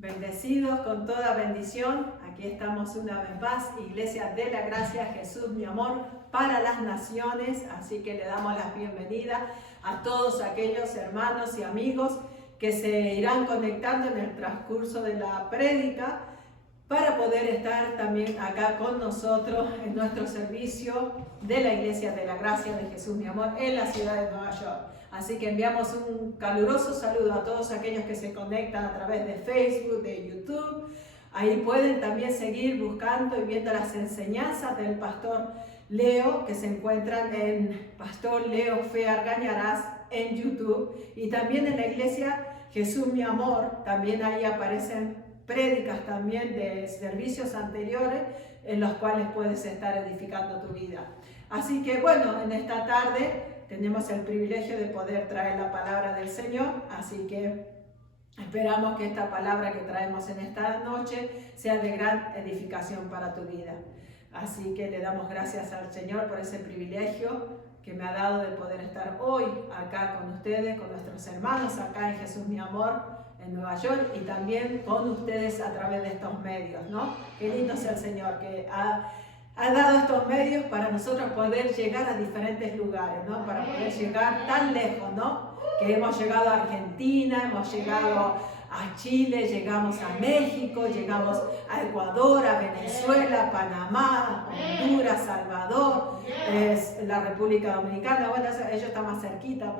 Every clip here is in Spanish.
Bendecidos con toda bendición, aquí estamos una vez más, Iglesia de la Gracia, Jesús mi amor, para las naciones, así que le damos la bienvenida a todos aquellos hermanos y amigos que se irán conectando en el transcurso de la prédica para poder estar también acá con nosotros en nuestro servicio de la Iglesia de la Gracia de Jesús mi amor en la ciudad de Nueva York. Así que enviamos un caluroso saludo a todos aquellos que se conectan a través de Facebook, de YouTube. Ahí pueden también seguir buscando y viendo las enseñanzas del Pastor Leo, que se encuentran en Pastor Leo Fe Argañarás en YouTube. Y también en la Iglesia Jesús mi amor, también ahí aparecen prédicas también de servicios anteriores en los cuales puedes estar edificando tu vida. Así que bueno, en esta tarde tenemos el privilegio de poder traer la palabra del Señor, así que esperamos que esta palabra que traemos en esta noche sea de gran edificación para tu vida. Así que le damos gracias al Señor por ese privilegio que me ha dado de poder estar hoy acá con ustedes, con nuestros hermanos acá en Jesús mi amor, en Nueva York, y también con ustedes a través de estos medios, ¿no? Qué lindo es el Señor que ha dado estos medios para nosotros poder llegar a diferentes lugares, ¿no? Para poder llegar tan lejos, ¿no? Que hemos llegado a Argentina, hemos llegado a Chile, llegamos a México, llegamos a Ecuador, a Venezuela, Panamá, Honduras, Salvador, la República Dominicana. Bueno, ellos están más cerquita,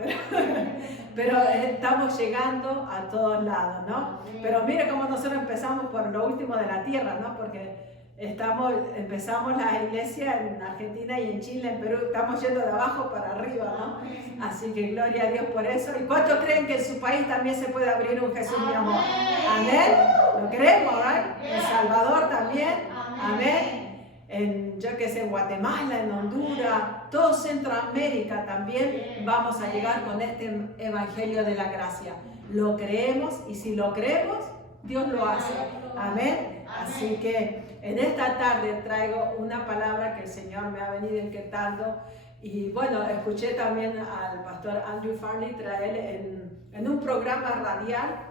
pero estamos llegando a todos lados, ¿no? Pero mire cómo nosotros empezamos por lo último de la tierra, ¿no? Porque empezamos la iglesia en Argentina y en Chile, en Perú, estamos yendo de abajo para arriba, ¿no? Así que gloria a Dios por eso. ¿Y cuántos creen que en su país también se puede abrir un Jesús mi amor? Amén. Lo creemos, ¿verdad? En Salvador también. Amén. En, yo que sé, Guatemala, en Honduras, todo Centroamérica también vamos a llegar con este evangelio de la gracia. Lo creemos, y si lo creemos, Dios lo hace. Amén. Así que en esta tarde traigo una palabra que el Señor me ha venido inquietando, y bueno, escuché también al pastor Andrew Farley traer en un programa radial.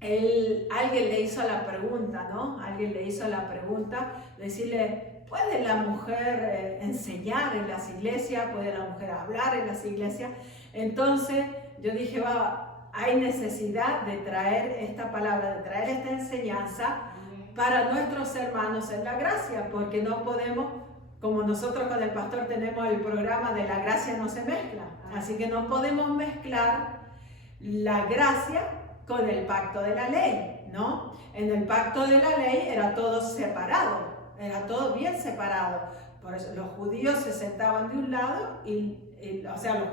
Alguien le hizo la pregunta, ¿no? Alguien le hizo la pregunta, decirle, ¿puede la mujer enseñar en las iglesias? ¿Puede la mujer hablar en las iglesias? Entonces yo dije, hay necesidad de traer esta palabra, de traer esta enseñanza para nuestros hermanos en la gracia, porque no podemos, como nosotros con el pastor tenemos el programa de la gracia no se mezcla, así que no podemos mezclar la gracia con el pacto de la ley, ¿no? En el pacto de la ley era todo separado, era todo bien separado. Por eso los judíos se sentaban de un lado, o sea,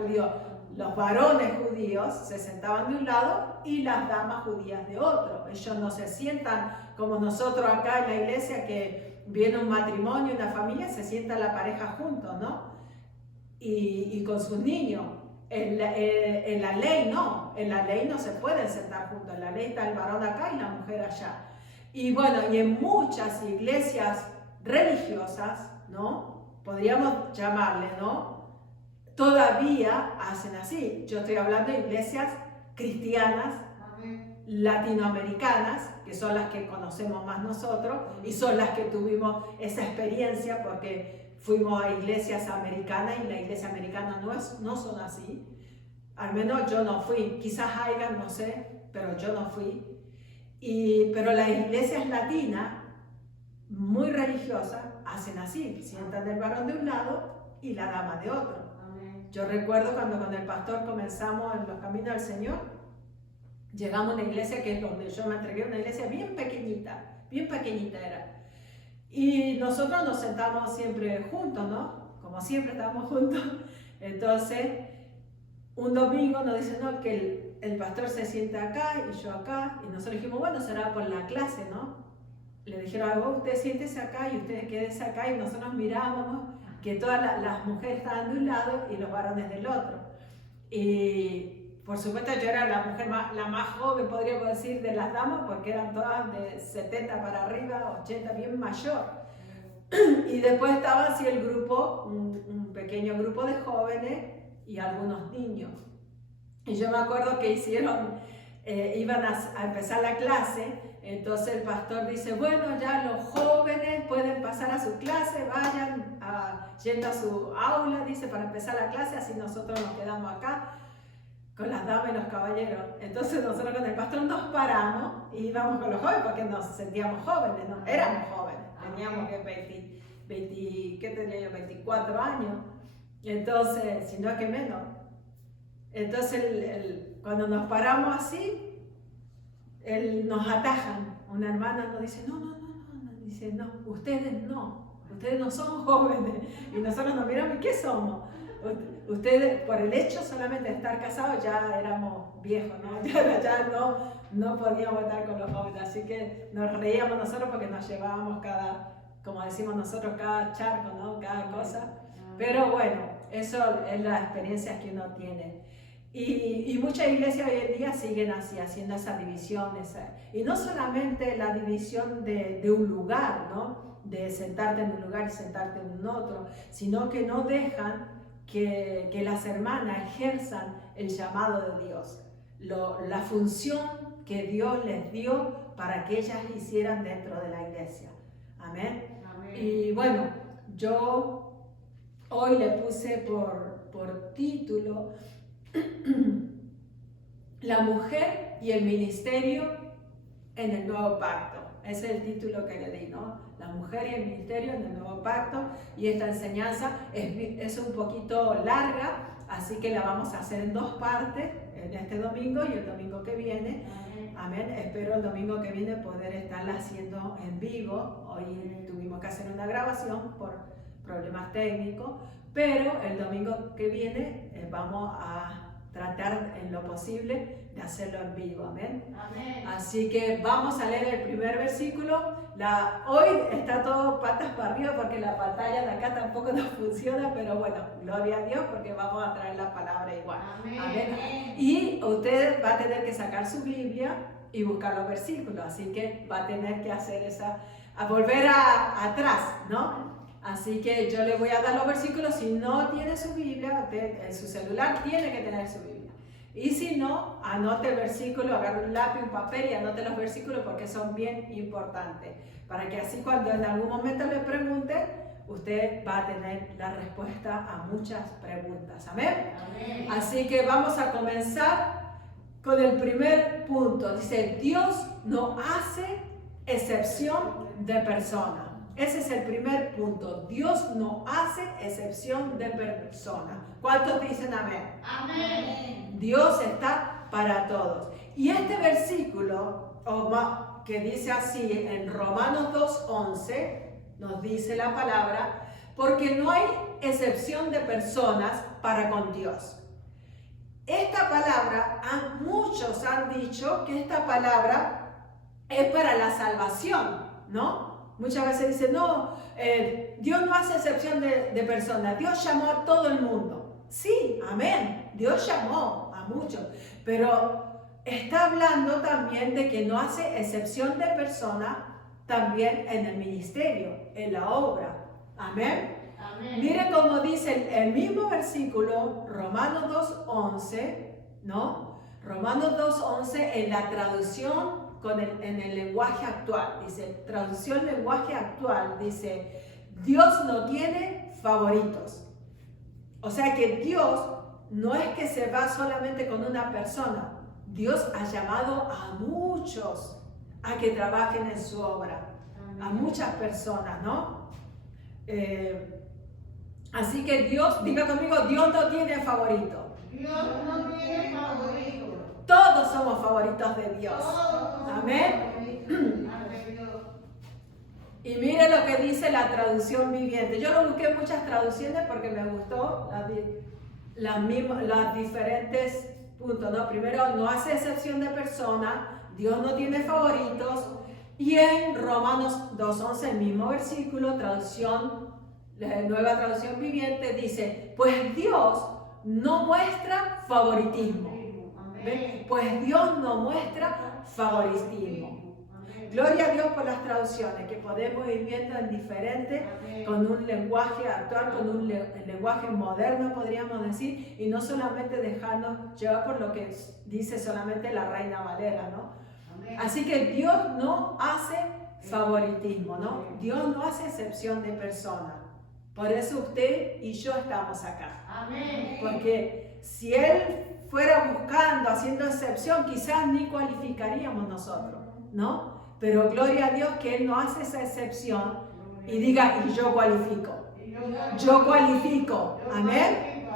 los varones judíos se sentaban de un lado y las damas judías de otro. Ellos no se sientan como nosotros acá en la iglesia, que viene un matrimonio, una familia, se sienta la pareja juntos, ¿no? Y con sus niños. En la ley no, en la ley no se pueden sentar juntos, en la ley está el varón acá y la mujer allá. Y bueno, y en muchas iglesias religiosas, ¿no? Podríamos llamarle, ¿no? Todavía hacen así. Yo estoy hablando de iglesias cristianas, latinoamericanas, que son las que conocemos más nosotros y son las que tuvimos esa experiencia porque fuimos a iglesias americanas, y la iglesia americana no son así. Al menos yo no fui, quizás hayan, no sé, pero yo no fui. Pero las iglesias latinas, muy religiosas, hacen así, sientan el varón de un lado y la dama de otro. Yo recuerdo cuando con el pastor comenzamos en los caminos del Señor, llegamos a una iglesia que es donde yo me entregué, una iglesia bien pequeñita era. Y nosotros nos sentamos siempre juntos, ¿no? Como siempre estábamos juntos. Entonces, un domingo nos dicen, no, que el pastor se sienta acá y yo acá. Y nosotros dijimos, bueno, será por la clase, ¿no? Le dijeron, usted siéntese acá y ustedes quédense acá. Y nosotros mirábamos que todas las mujeres estaban de un lado y los varones del otro. Y por supuesto yo era la mujer la más joven, podríamos decir, de las damas, porque eran todas de 70 para arriba, 80, bien mayor. Y después estaba así el grupo, un pequeño grupo de jóvenes y algunos niños. Y yo me acuerdo que hicieron, iban a empezar la clase, Entonces el pastor dice, bueno, ya los jóvenes pueden pasar a su clase, vayan yendo a su aula, dice, para empezar la clase, así nosotros nos quedamos acá con las damas y los caballeros. Entonces nosotros con el pastor nos paramos y íbamos con los jóvenes porque nos sentíamos jóvenes, ¿no? Éramos jóvenes, teníamos que 20, ¿qué tenía yo? 24 años, entonces, si no que menos. Entonces cuando nos paramos así, nos atajan. Una hermana nos dice, no, dice, no, ustedes no son jóvenes. Y nosotros nos miramos, ¿y qué somos? Ustedes, por el hecho solamente de estar casados, ya éramos viejos, ¿no? Ya no podíamos estar con los jóvenes. Así que nos reíamos nosotros porque nos llevábamos como decimos nosotros, cada charco, ¿no? Cada cosa. Pero bueno, eso es la experiencia que uno tiene. Y muchas iglesias hoy en día siguen así, haciendo esa división. Y no solamente la división de un lugar, ¿no? De sentarte en un lugar y sentarte en un otro, sino que no dejan que las hermanas ejerzan el llamado de Dios, la función que Dios les dio para que ellas hicieran dentro de la iglesia. Amén. Amén. Y bueno, yo hoy le puse por título La mujer y el ministerio en el nuevo pacto. Ese es el título que le di, ¿no? La mujer y el ministerio en el nuevo pacto. Y esta enseñanza es un poquito larga, así que la vamos a hacer en 2 partes, en este domingo y el domingo que viene. Amén. Espero el domingo que viene poder estarla haciendo en vivo. Hoy tuvimos que hacer una grabación por problemas técnicos, pero el domingo que viene vamos a tratar en lo posible de hacerlo en vivo. Amén. Amén. Así que vamos a leer el primer versículo. Hoy está todo patas para arriba porque la pantalla de acá tampoco nos funciona, pero bueno, gloria a Dios porque vamos a traer la palabra igual. Amén. Amén. Y usted va a tener que sacar su Biblia y buscar los versículos, así que va a tener que hacer volver atrás, ¿no? Así que yo le voy a dar los versículos. Si no tiene su Biblia, usted en su celular tiene que tener su Biblia. Y si no, anote el versículo, agarre un lápiz, un papel y anote los versículos porque son bien importantes. Para que así cuando en algún momento le pregunte, usted va a tener la respuesta a muchas preguntas. ¿Amén? Amén. Así que vamos a comenzar con el primer punto. Dice, Dios no hace excepción de persona. Ese es el primer punto. Dios no hace excepción de persona. ¿Cuántos dicen amén? Amén. Dios está para todos. Y este versículo, que dice así en Romanos 2:11, nos dice la palabra, porque no hay excepción de personas para con Dios. Esta palabra, muchos han dicho que esta palabra es para la salvación, ¿no? Muchas veces dicen, no, Dios no hace excepción de personas, Dios llamó a todo el mundo. Sí, amén, Dios llamó a muchos, pero está hablando también de que no hace excepción de personas también en el ministerio, en la obra. Amén. Amén. Miren cómo dice el mismo versículo, Romanos 2:11, ¿no? Romanos 2:11 en la traducción en el lenguaje actual, dice, traducción lenguaje actual, dice, Dios no tiene favoritos. O sea que Dios no es que se va solamente con una persona, Dios ha llamado a muchos a que trabajen en su obra, a muchas personas, ¿no? Así que Dios, diga conmigo, Dios no tiene favorito. Dios no tiene favorito. Todos somos favoritos de Dios. Amén. Y mire lo que dice la traducción viviente. Yo no busqué muchas traducciones porque me gustó las diferentes puntos, ¿no? Primero, no hace excepción de persona, Dios no tiene favoritos. Y en Romanos 2:11, el mismo versículo, nueva traducción viviente, dice, pues Dios no muestra favoritismo. ¿Ven? Pues Dios no muestra favoritismo. Gloria a Dios por las traducciones que podemos ir viendo en diferentes, con un lenguaje actual, con un lenguaje moderno, podríamos decir, y no solamente dejarnos llevar por lo que dice solamente la Reina Valera, ¿no? Así que Dios no hace favoritismo, ¿no? Dios no hace excepción de persona. Por eso usted y yo estamos acá. Amén. Porque si Él fuera buscando, haciendo excepción, quizás ni cualificaríamos nosotros, ¿no? Pero gloria a Dios que Él no hace esa excepción y diga, y yo cualifico. Yo cualifico. Amén.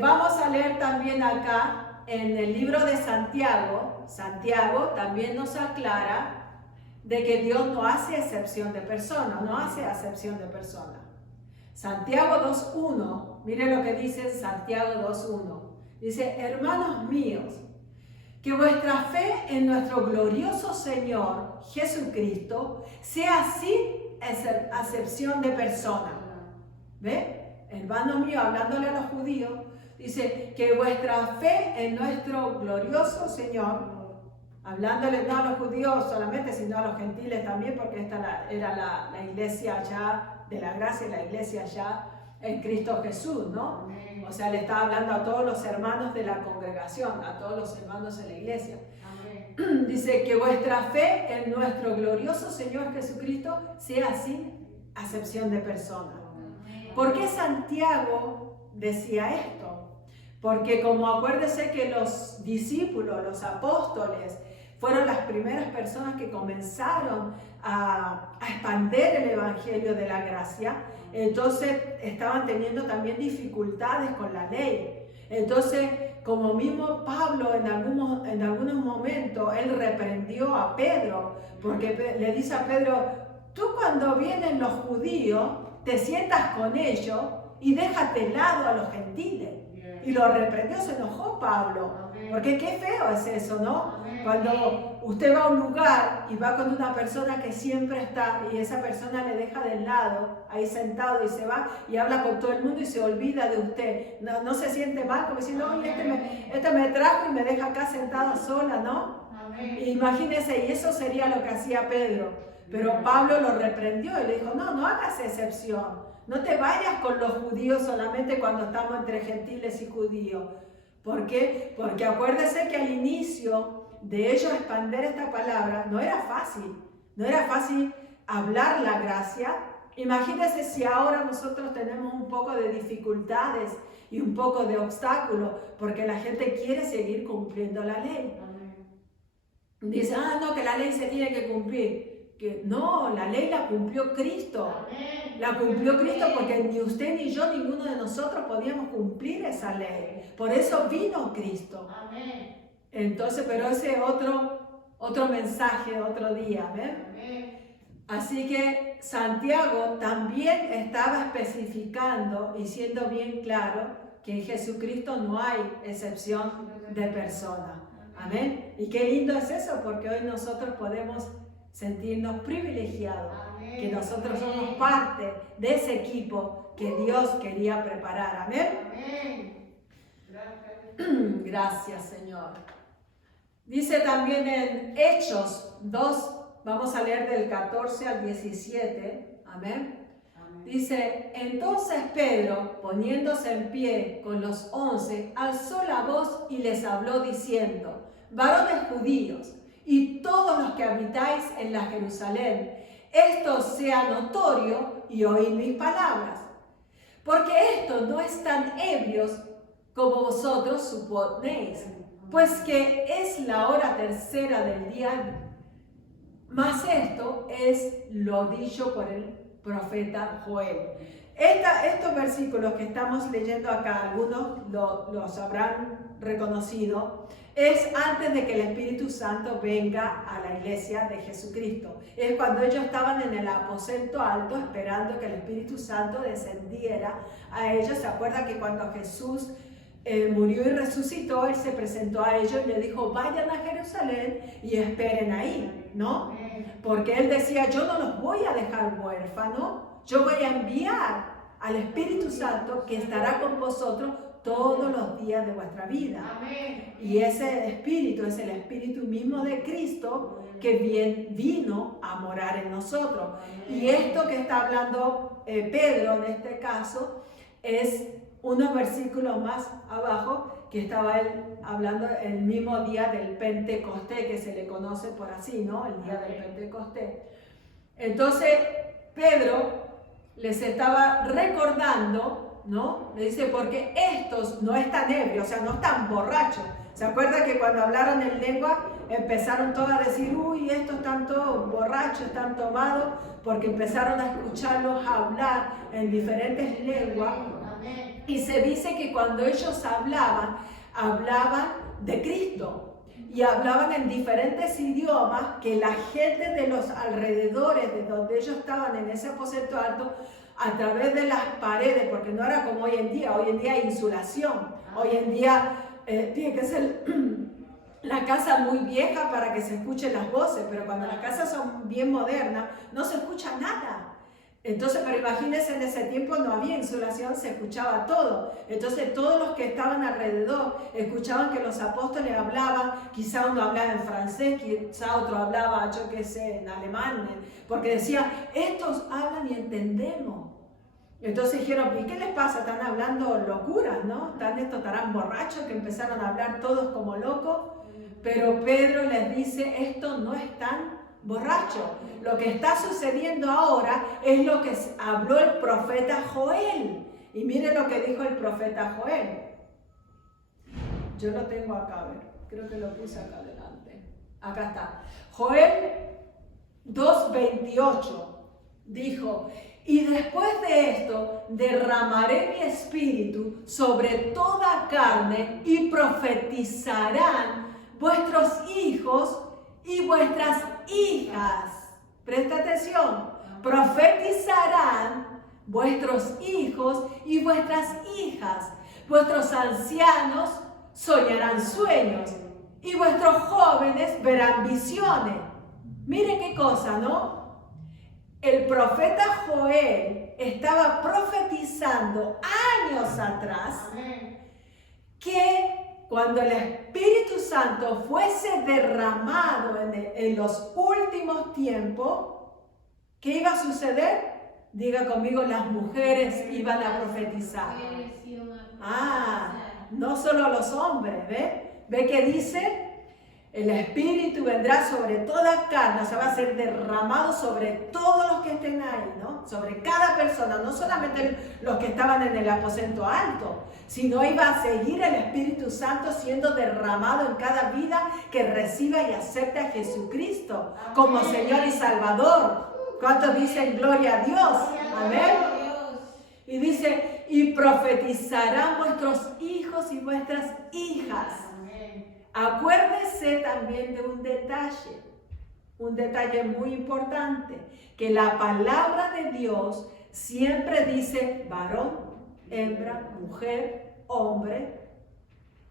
Vamos a leer también acá en el libro de Santiago. Santiago también nos aclara de que Dios no hace excepción de persona, no hace acepción de persona. Santiago 2.1, mire lo que dice Santiago 2.1. Dice, hermanos míos, que vuestra fe en nuestro glorioso Señor Jesucristo sea sin acepción de persona. ¿Ve? Hermanos míos, hablándole a los judíos, dice que vuestra fe en nuestro glorioso Señor, hablándole no a los judíos solamente, sino a los gentiles también, porque esta era la iglesia ya de la gracia, la iglesia ya en Cristo Jesús, ¿no? Amén. O sea, le está hablando a todos los hermanos de la congregación, a todos los hermanos de la iglesia. Amén. Dice que vuestra fe en nuestro glorioso Señor Jesucristo sea sin acepción de persona. ¿Por qué Santiago decía esto? Porque como acuérdese que los discípulos, los apóstoles, fueron las primeras personas que comenzaron a expandir el evangelio de la gracia, entonces estaban teniendo también dificultades con la ley. Entonces, como mismo Pablo en algunos momentos, él reprendió a Pedro, porque le dice a Pedro, tú cuando vienen los judíos, te sientas con ellos y déjate de lado a los gentiles. Y lo reprendió, se enojó Pablo, porque qué feo es eso, ¿no? Cuando usted va a un lugar y va con una persona que siempre está y esa persona le deja del lado, ahí sentado y se va y habla con todo el mundo y se olvida de usted. No se siente mal como diciendo, oye, este me trajo y me deja acá sentada sola, ¿no? Imagínese, y eso sería lo que hacía Pedro. Pero Pablo lo reprendió y le dijo, no hagas excepción. No te vayas con los judíos solamente cuando estamos entre gentiles y judíos. ¿Por qué? Porque acuérdese que al inicio de ellos expandir esta palabra no era fácil. No era fácil hablar la gracia. Imagínense si ahora nosotros tenemos un poco de dificultades y un poco de obstáculos porque la gente quiere seguir cumpliendo la ley. Dice, no, que la ley se tiene que cumplir. Que no, la ley la cumplió Cristo. La cumplió Cristo porque ni usted ni yo, ninguno de nosotros podíamos cumplir esa ley. Por eso vino Cristo. Entonces, pero ese otro mensaje, otro día, ¿ven? Así que Santiago también estaba especificando y siendo bien claro que en Jesucristo no hay excepción de persona. Amén. Y qué lindo es eso, porque hoy nosotros podemos sentirnos privilegiados, que nosotros somos parte de ese equipo que Dios quería preparar. Amén. Gracias, Señor. Dice también en Hechos 2, vamos a leer del 14 al 17. Amén. Dice, entonces Pedro, poniéndose en pie con los 11, alzó la voz y les habló diciendo, varones judíos, y todos los que habitáis en la Jerusalén, esto sea notorio y oíd mis palabras. Porque estos no están ebrios como vosotros suponéis, pues que es la hora tercera del día. Mas esto es lo dicho por el profeta Joel. Estos versículos que estamos leyendo acá, algunos los habrán reconocido, es antes de que el Espíritu Santo venga a la iglesia de Jesucristo. Es cuando ellos estaban en el aposento alto esperando que el Espíritu Santo descendiera a ellos. ¿Se acuerdan que cuando Jesús murió y resucitó, Él se presentó a ellos y le dijo, vayan a Jerusalén y esperen ahí, ¿no? Porque Él decía, yo no los voy a dejar huérfanos, yo voy a enviar al Espíritu Santo que estará con vosotros todos los días de vuestra vida. Amén. Y ese Espíritu es el Espíritu mismo de Cristo que vino a morar en nosotros. Y esto que está hablando Pedro en este caso es unos versículos más abajo que estaba él hablando el mismo día del Pentecostés, que se le conoce por así, ¿no? El día del Pentecostés. Entonces, Pedro les estaba recordando, ¿no? Le dice, porque estos no están ebrios, o sea, no están borrachos. ¿Se acuerda que cuando hablaron en lengua empezaron todos a decir, uy, estos están todos borrachos, están tomados? Porque empezaron a escucharlos hablar en diferentes lenguas. Y se dice que cuando ellos hablaban de Cristo. Y hablaban en diferentes idiomas que la gente de los alrededores de donde ellos estaban en ese aposento alto, a través de las paredes, porque no era como hoy en día hay insulación. Hoy en día tiene que ser la casa muy vieja para que se escuchen las voces, pero cuando las casas son bien modernas no se escucha nada. Entonces, pero imagínense, en ese tiempo no había insulación, se escuchaba todo. Entonces todos los que estaban alrededor escuchaban que los apóstoles hablaban, quizá uno hablaba en francés, quizá otro hablaba, yo qué sé, en alemán, porque decían, estos hablan y entendemos. Entonces dijeron, ¿y qué les pasa? Están hablando locuras, ¿no? Estarán borrachos, que empezaron a hablar todos como locos. Pero Pedro les dice, esto no es tan borracho. Lo que está sucediendo ahora es lo que habló el profeta Joel. Y mire lo que dijo el profeta Joel. Yo lo tengo acá, a ver, creo que lo puse acá adelante. Acá está. Joel 2:28 dijo, y después de esto derramaré mi espíritu sobre toda carne y profetizarán vuestros hijos y vuestras hijas. Presta atención. Profetizarán vuestros hijos y vuestras hijas. Vuestros ancianos soñarán sueños y vuestros jóvenes verán visiones. Mire qué cosa, ¿no? El profeta Joel estaba profetizando años atrás que cuando el Espíritu Santo fuese derramado en los últimos tiempos, ¿qué iba a suceder? Diga conmigo, las mujeres iban a profetizar. No solo los hombres, ¿ve? ¿Ve que dice? El Espíritu vendrá sobre toda carne, o sea, va a ser derramado sobre todos los que estén ahí, ¿no? Sobre cada persona, no solamente los que estaban en el aposento alto, sino iba a seguir el Espíritu Santo siendo derramado en cada vida que reciba y acepte a Jesucristo como Señor y Salvador. ¿Cuántos dicen gloria a Dios? Amén. Y dice, y profetizarán vuestros hijos y vuestras hijas. Acuérdese también de un detalle muy importante, que la palabra de Dios siempre dice varón, hembra, mujer, hombre.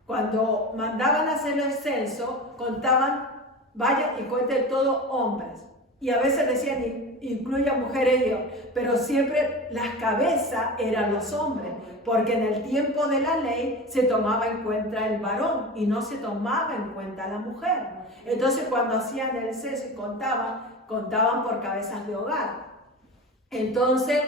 Cuando mandaban a hacer el censo, contaban, vayan y cuenten todos hombres. Y a veces decían, incluya mujeres y hijos, pero siempre las cabezas eran los hombres, porque en el tiempo de la ley se tomaba en cuenta el varón y no se tomaba en cuenta la mujer. Entonces cuando hacían el censo y contaban por cabezas de hogar. Entonces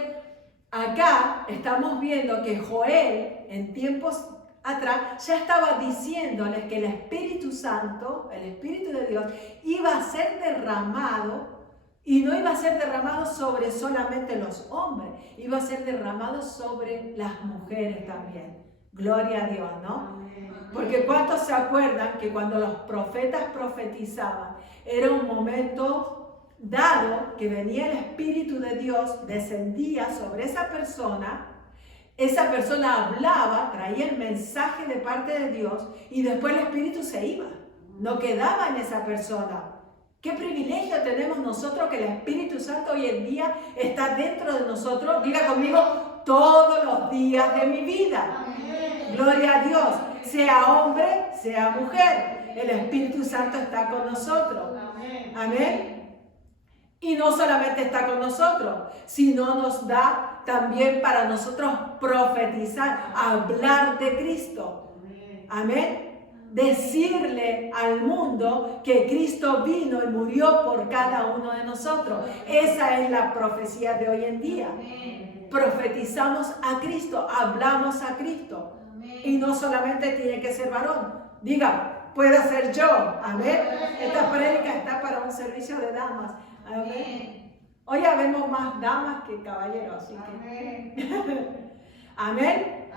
acá estamos viendo que Joel en tiempos atrás ya estaba diciéndoles que el Espíritu Santo, el Espíritu de Dios, iba a ser derramado. Y no iba a ser derramado sobre solamente los hombres, iba a ser derramado sobre las mujeres también. Gloria a Dios, ¿no? Porque ¿cuántos se acuerdan que cuando los profetas profetizaban, era un momento dado que venía el Espíritu de Dios, descendía sobre esa persona hablaba, traía el mensaje de parte de Dios y después el Espíritu se iba, no quedaba en esa persona. Qué privilegio tenemos nosotros que el Espíritu Santo hoy en día está dentro de nosotros. Diga conmigo, todos los días de mi vida. Amén. Gloria a Dios. Sea hombre, sea mujer. El Espíritu Santo está con nosotros. Amén. Amén. Y no solamente está con nosotros, sino nos da también para nosotros profetizar, hablar de Cristo. Amén. Decirle al mundo que Cristo vino y murió por cada uno de nosotros. Esa es la profecía de hoy en día. Profetizamos a Cristo, hablamos a Cristo. Y no solamente tiene que ser varón. Diga, puedo ser yo. Amén. Esta prédica está para un servicio de damas. Amén. Hoy vemos más damas que caballeros. Así que... Amén.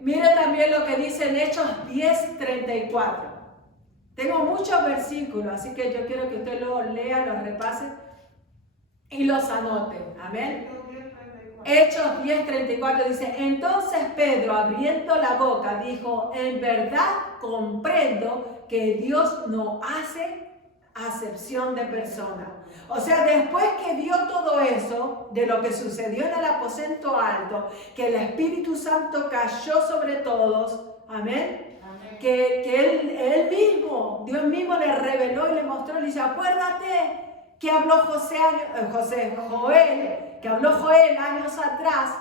Mire también lo que dice en Hechos 10:34. Tengo muchos versículos, así que yo quiero que usted los lea, los repase y los anote. Amén. Hechos 10:34 dice: entonces Pedro, abriendo la boca, dijo: en verdad comprendo que Dios no hace acepción de personas. O sea, después que vio todo eso, de lo que sucedió en el aposento alto, que el Espíritu Santo cayó sobre todos, amén, que él mismo, Dios mismo le reveló y le mostró, le dice: acuérdate que habló Joel, que habló Joel años atrás,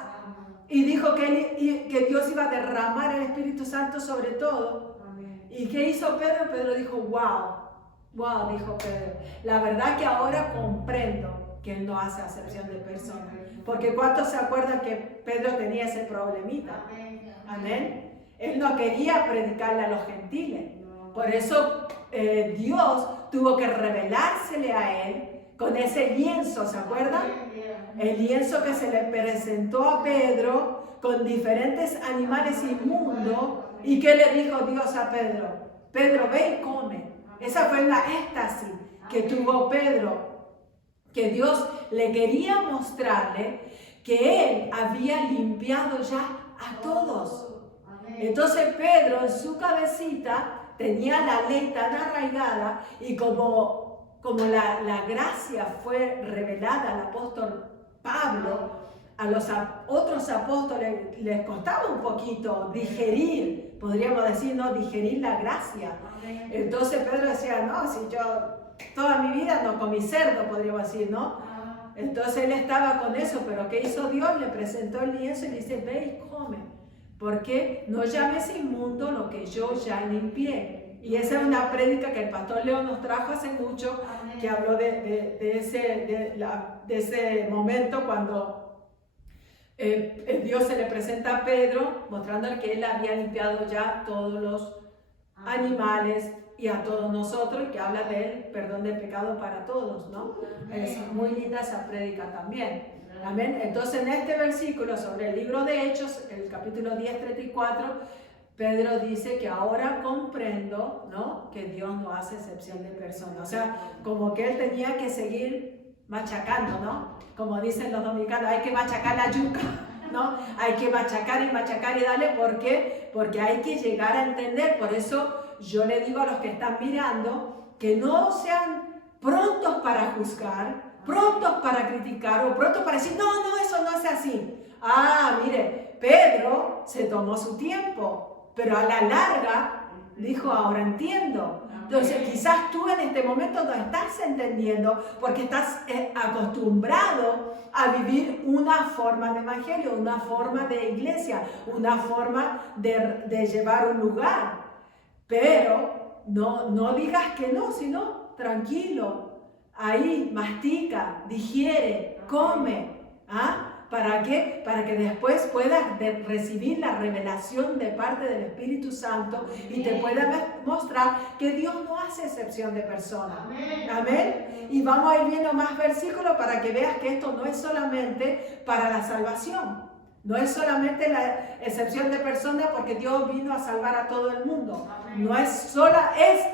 y dijo que Dios iba a derramar el Espíritu Santo sobre todo. ¿Y qué hizo Pedro? Pedro dijo: wow, dijo Pedro, la verdad que ahora comprendo que Él no hace acepción de personas. Porque ¿cuántos se acuerdan que Pedro tenía ese problemita? Amén. Él no quería predicarle a los gentiles. Por eso Dios tuvo que revelársele a él con ese lienzo, ¿se acuerdan? El lienzo que se le presentó a Pedro con diferentes animales inmundos. ¿Y qué le dijo Dios a Pedro? Pedro, ve y come. Esa fue la éxtasis que tuvo Pedro, que Dios le quería mostrarle que Él había limpiado ya a todos. Entonces Pedro en su cabecita tenía la ley tan arraigada, y como la gracia fue revelada al apóstol Pablo, a los otros apóstoles les costaba un poquito digerir, podríamos decir, ¿no? Digerir la gracia. Entonces Pedro decía: no, si yo toda mi vida no comí cerdo, podríamos decir, ¿no? Entonces él estaba con eso, pero ¿qué hizo Dios? Le presentó el lienzo y le dice: ve y come, porque no llames inmundo lo que yo ya limpié. Y esa es una prédica que el pastor Leo nos trajo hace mucho, que habló de ese momento cuando Dios se le presenta a Pedro, mostrándole que Él había limpiado ya todos los animales y a todos nosotros, que habla del perdón del pecado para todos, ¿no? Es muy linda esa prédica también. Amén. Entonces, en este versículo sobre el libro de Hechos, el capítulo 10:34, Pedro dice que ahora comprendo, ¿no?, que Dios no hace excepción de personas. O sea, como que él tenía que seguir machacando, ¿no? Como dicen los dominicanos, hay que machacar la yuca, ¿no? Hay que machacar y darle. ¿Por qué? Porque hay que llegar a entender. Por eso yo le digo a los que están mirando que no sean prontos para juzgar, prontos para criticar o prontos para decir: no, eso no es así. Mire, Pedro se tomó su tiempo, pero a la larga dijo: ahora entiendo. Entonces quizás tú en este momento no estás entendiendo porque estás acostumbrado a vivir una forma de evangelio, una forma de iglesia, una forma de llevar un lugar. Pero no digas que no, sino tranquilo, ahí mastica, digiere, come. ¿Para qué? Para que después puedas recibir la revelación de parte del Espíritu Santo y te pueda mostrar que Dios no hace excepción de personas. Amén. Y vamos a ir viendo más versículos para que veas que esto no es solamente para la salvación. No es solamente la excepción de personas porque Dios vino a salvar a todo el mundo. No es sola, es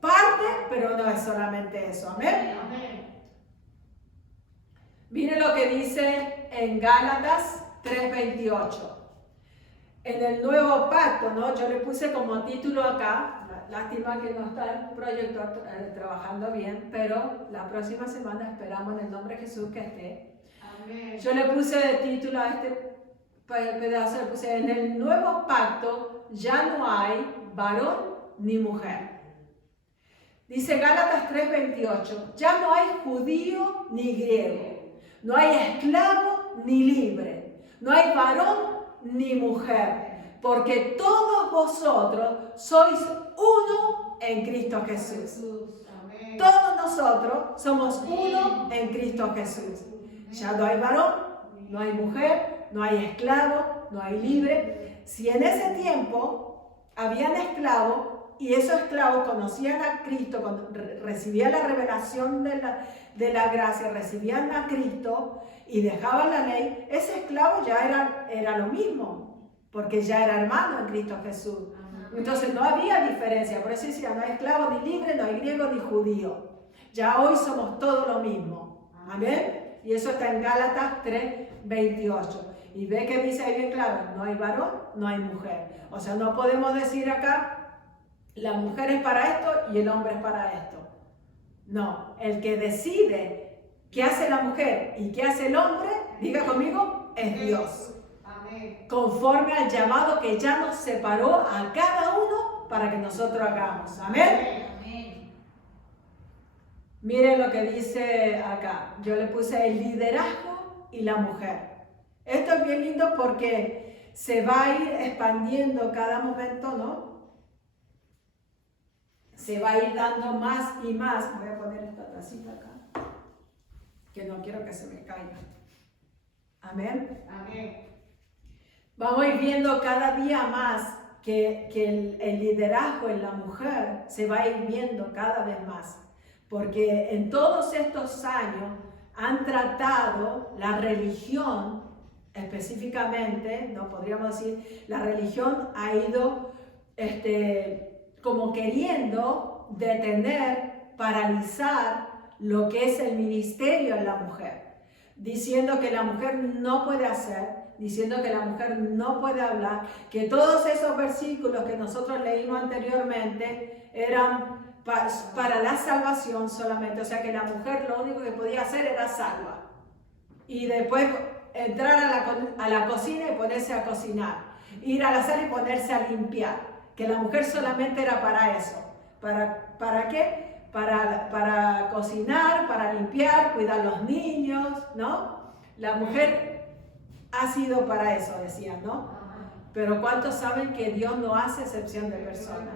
parte, pero no es solamente eso. Amén. Mire lo que dice en Gálatas 3:28. En el nuevo pacto, ¿no? Yo le puse como título acá, lástima que no está el proyector trabajando bien, pero la próxima semana esperamos en el nombre de Jesús que esté. Amén. Yo le puse de título a este pedazo, le puse: en el nuevo pacto ya no hay varón ni mujer. Dice Gálatas 3:28, ya no hay judío ni griego. No hay esclavo ni libre, no hay varón ni mujer, porque todos vosotros sois uno en Cristo Jesús. Amén. Todos nosotros somos uno en Cristo Jesús. Ya no hay varón, no hay mujer, no hay esclavo, no hay libre. si en ese tiempo habían esclavos y esos esclavos conocían a Cristo, recibían la revelación de la gracia, recibían a Cristo y dejaban la ley, ese esclavo ya era lo mismo, porque ya era hermano en Cristo Jesús. Entonces no había diferencia, por eso decía, no hay esclavo ni libre, no hay griego ni judío. Ya hoy somos todos lo mismo. Amén. Y eso está en Gálatas 3:28. Y ve que dice ahí bien claro, no hay varón, no hay mujer. O sea, no podemos decir acá, la mujer es para esto y el hombre es para esto. No, el que decide qué hace la mujer y qué hace el hombre, diga conmigo, es Dios. Amén. Conforme al llamado que ya nos separó a cada uno para que nosotros hagamos. Amén. Amén. Miren lo que dice acá. Yo le puse el liderazgo y la mujer. Esto es bien lindo porque se va a ir expandiendo cada momento, ¿no? Se va a ir dando más y más. Voy a poner esta tacita acá, que no quiero que se me caiga. Amén. Amén. Vamos a ir viendo cada día más que el liderazgo en la mujer se va a ir viendo cada vez más. Porque en todos estos años han tratado la religión, específicamente, no podríamos decir, la religión ha ido como queriendo detener, paralizar lo que es el ministerio en la mujer, diciendo que la mujer no puede hacer, diciendo que la mujer no puede hablar, que todos esos versículos que nosotros leímos anteriormente eran para la salvación solamente, o sea que la mujer lo único que podía hacer era salva y después entrar a la cocina y ponerse a cocinar, ir a la sala y ponerse a limpiar, que la mujer solamente era para eso. ¿Para qué? Para cocinar, para limpiar, cuidar a los niños, ¿no? La mujer ha sido para eso, decían, ¿no? Pero ¿cuántos saben que Dios no hace excepción de personas?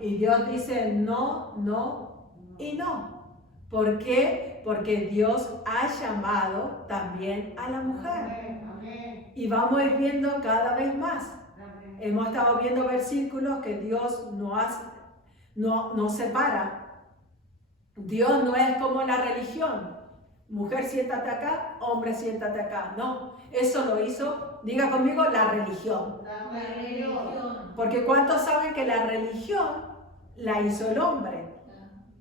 Y Dios dice no, no y no. ¿Por qué? Porque Dios ha llamado también a la mujer. Y vamos a ir viendo cada vez más. Hemos estado viendo versículos que Dios no separa. Dios no es como la religión. Mujer, siéntate acá, hombre, siéntate acá. No, eso lo hizo, diga conmigo, la religión. La religión. Porque ¿cuántos saben que la religión la hizo el hombre?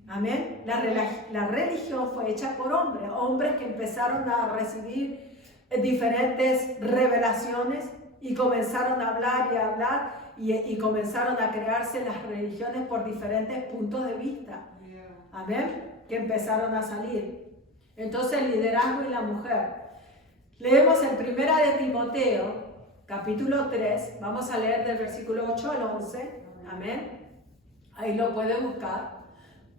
Amén. La religión fue hecha por hombres, hombres que empezaron a recibir diferentes revelaciones y comenzaron a hablar y a hablar y comenzaron a crearse las religiones por diferentes puntos de vista. Amén. Que empezaron a salir. Entonces el liderazgo y la mujer. Leemos en 1 de Timoteo, capítulo 3, vamos a leer del versículo 8 al 11. Amén. Ahí lo pueden buscar.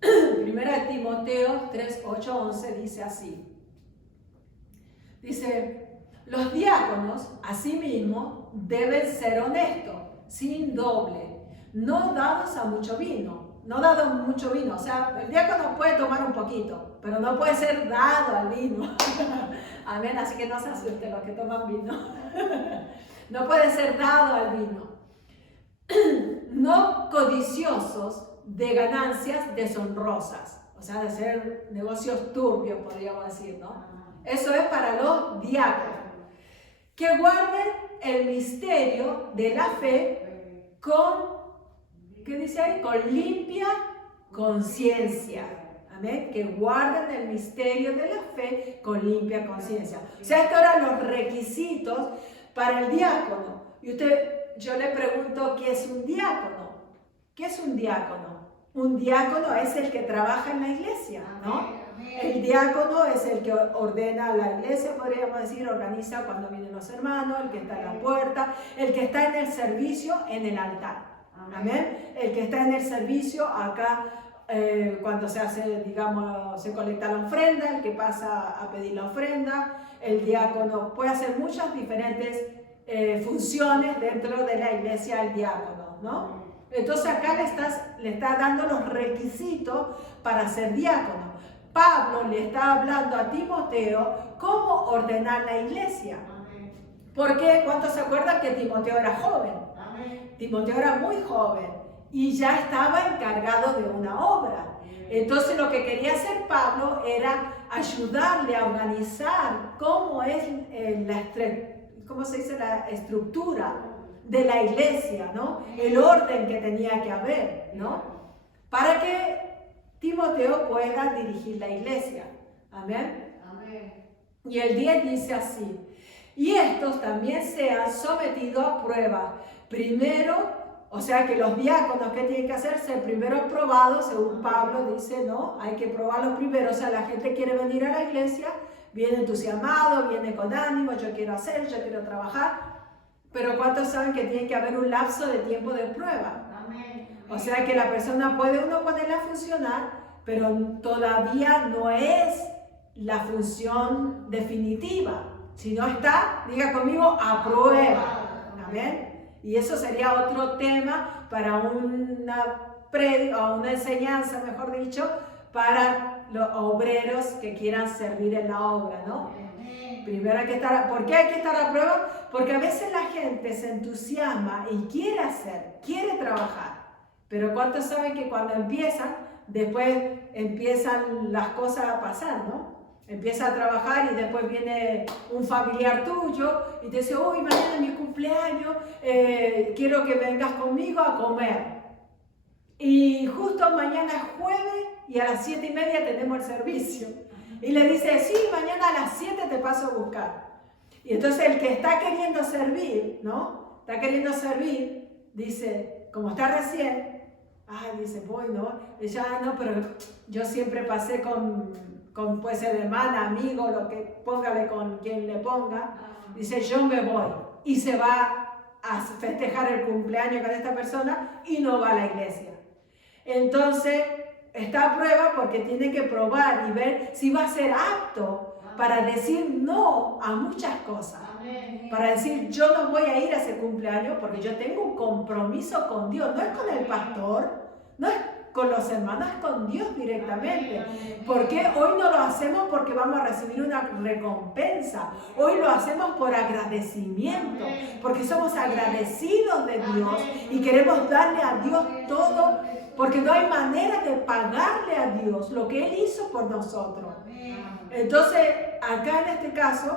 1 de Timoteo 3, 8, 11 dice así. Dice, los diáconos, asimismo, deben ser honestos, sin doble, no dados a mucho vino. No dado mucho vino, o sea, el diácono puede tomar un poquito, pero no puede ser dado al vino. Amén, así que no se asusten los que toman vino. No puede ser dado al vino. No codiciosos de ganancias deshonrosas, o sea, de hacer negocios turbios, podríamos decir, ¿no? Eso es para los diáconos. Que guarden el misterio de la fe con, ¿qué dice ahí? Con limpia conciencia. Amén. Que guarden el misterio de la fe con limpia conciencia. O sea, estos eran los requisitos para el diácono. Y yo le pregunto, ¿qué es un diácono? ¿Qué es un diácono? Un diácono es el que trabaja en la iglesia, ¿no? El diácono es el que ordena la iglesia, podríamos decir, organiza cuando vienen los hermanos, el que está en la puerta, el que está en el servicio en el altar. Amén. El que está en el servicio acá cuando se hace, digamos, se colecta la ofrenda, el que pasa a pedir la ofrenda, el diácono puede hacer muchas diferentes funciones dentro de la iglesia, el diácono, ¿no? Entonces acá le está dando los requisitos para ser diácono. Pablo le está hablando a Timoteo cómo ordenar la iglesia. ¿Por qué? ¿Cuántos se acuerdan que Timoteo era joven? Amén. Timoteo era muy joven y ya estaba encargado de una obra. Entonces lo que quería hacer Pablo era ayudarle a organizar cómo es ¿cómo se dice? La estructura de la iglesia, ¿no? El orden que tenía que haber, ¿no? Para que Timoteo pueda dirigir la iglesia. Amén. Amén. Y el 10 dice así: y estos también sean sometidos a prueba. Primero, o sea que los diáconos, ¿qué tienen que hacerse? Primero probados, según Pablo dice, ¿no? Hay que probarlos primero. O sea, la gente quiere venir a la iglesia, viene entusiasmado, viene con ánimo, yo quiero hacer, yo quiero trabajar. Pero ¿cuántos saben que tiene que haber un lapso de tiempo de prueba? Amén. O sea que la persona puede uno ponerla a funcionar, pero todavía no es la función definitiva. Si no está, diga conmigo, a prueba. Amén. Y eso sería otro tema para una enseñanza, mejor dicho, para los obreros que quieran servir en la obra, ¿no? Primero hay que estar, ¿por qué hay que estar a prueba? Porque a veces la gente se entusiasma y quiere hacer, quiere trabajar. Pero ¿cuántos saben que cuando empiezan, después empiezan las cosas a pasar, ¿no? Empieza a trabajar y después viene un familiar tuyo y te dice, uy, mañana es mi cumpleaños, quiero que vengas conmigo a comer. Y justo mañana es jueves y a las 7:30 tenemos el servicio. Y le dice, sí, mañana a las 7 te paso a buscar. Y entonces el que está queriendo servir, ¿no? Está queriendo servir, dice, como está recién, dice, voy, ¿no? Ella, no, pero yo siempre pasé con puede ser hermana, amigo, lo que póngale con quien le ponga. Dice, yo me voy. Y se va a festejar el cumpleaños con esta persona y no va a la iglesia. Entonces, está a prueba porque tiene que probar y ver si va a ser apto para decir no a muchas cosas. Para decir, yo no voy a ir a ese cumpleaños porque yo tengo un compromiso con Dios. No es con el pastor, no es con los hermanos, es con Dios directamente. Porque hoy no lo hacemos porque vamos a recibir una recompensa. Hoy lo hacemos por agradecimiento, porque somos agradecidos de Dios y queremos darle a Dios todo, porque no hay manera de pagarle a Dios lo que Él hizo por nosotros. Entonces, acá en este caso,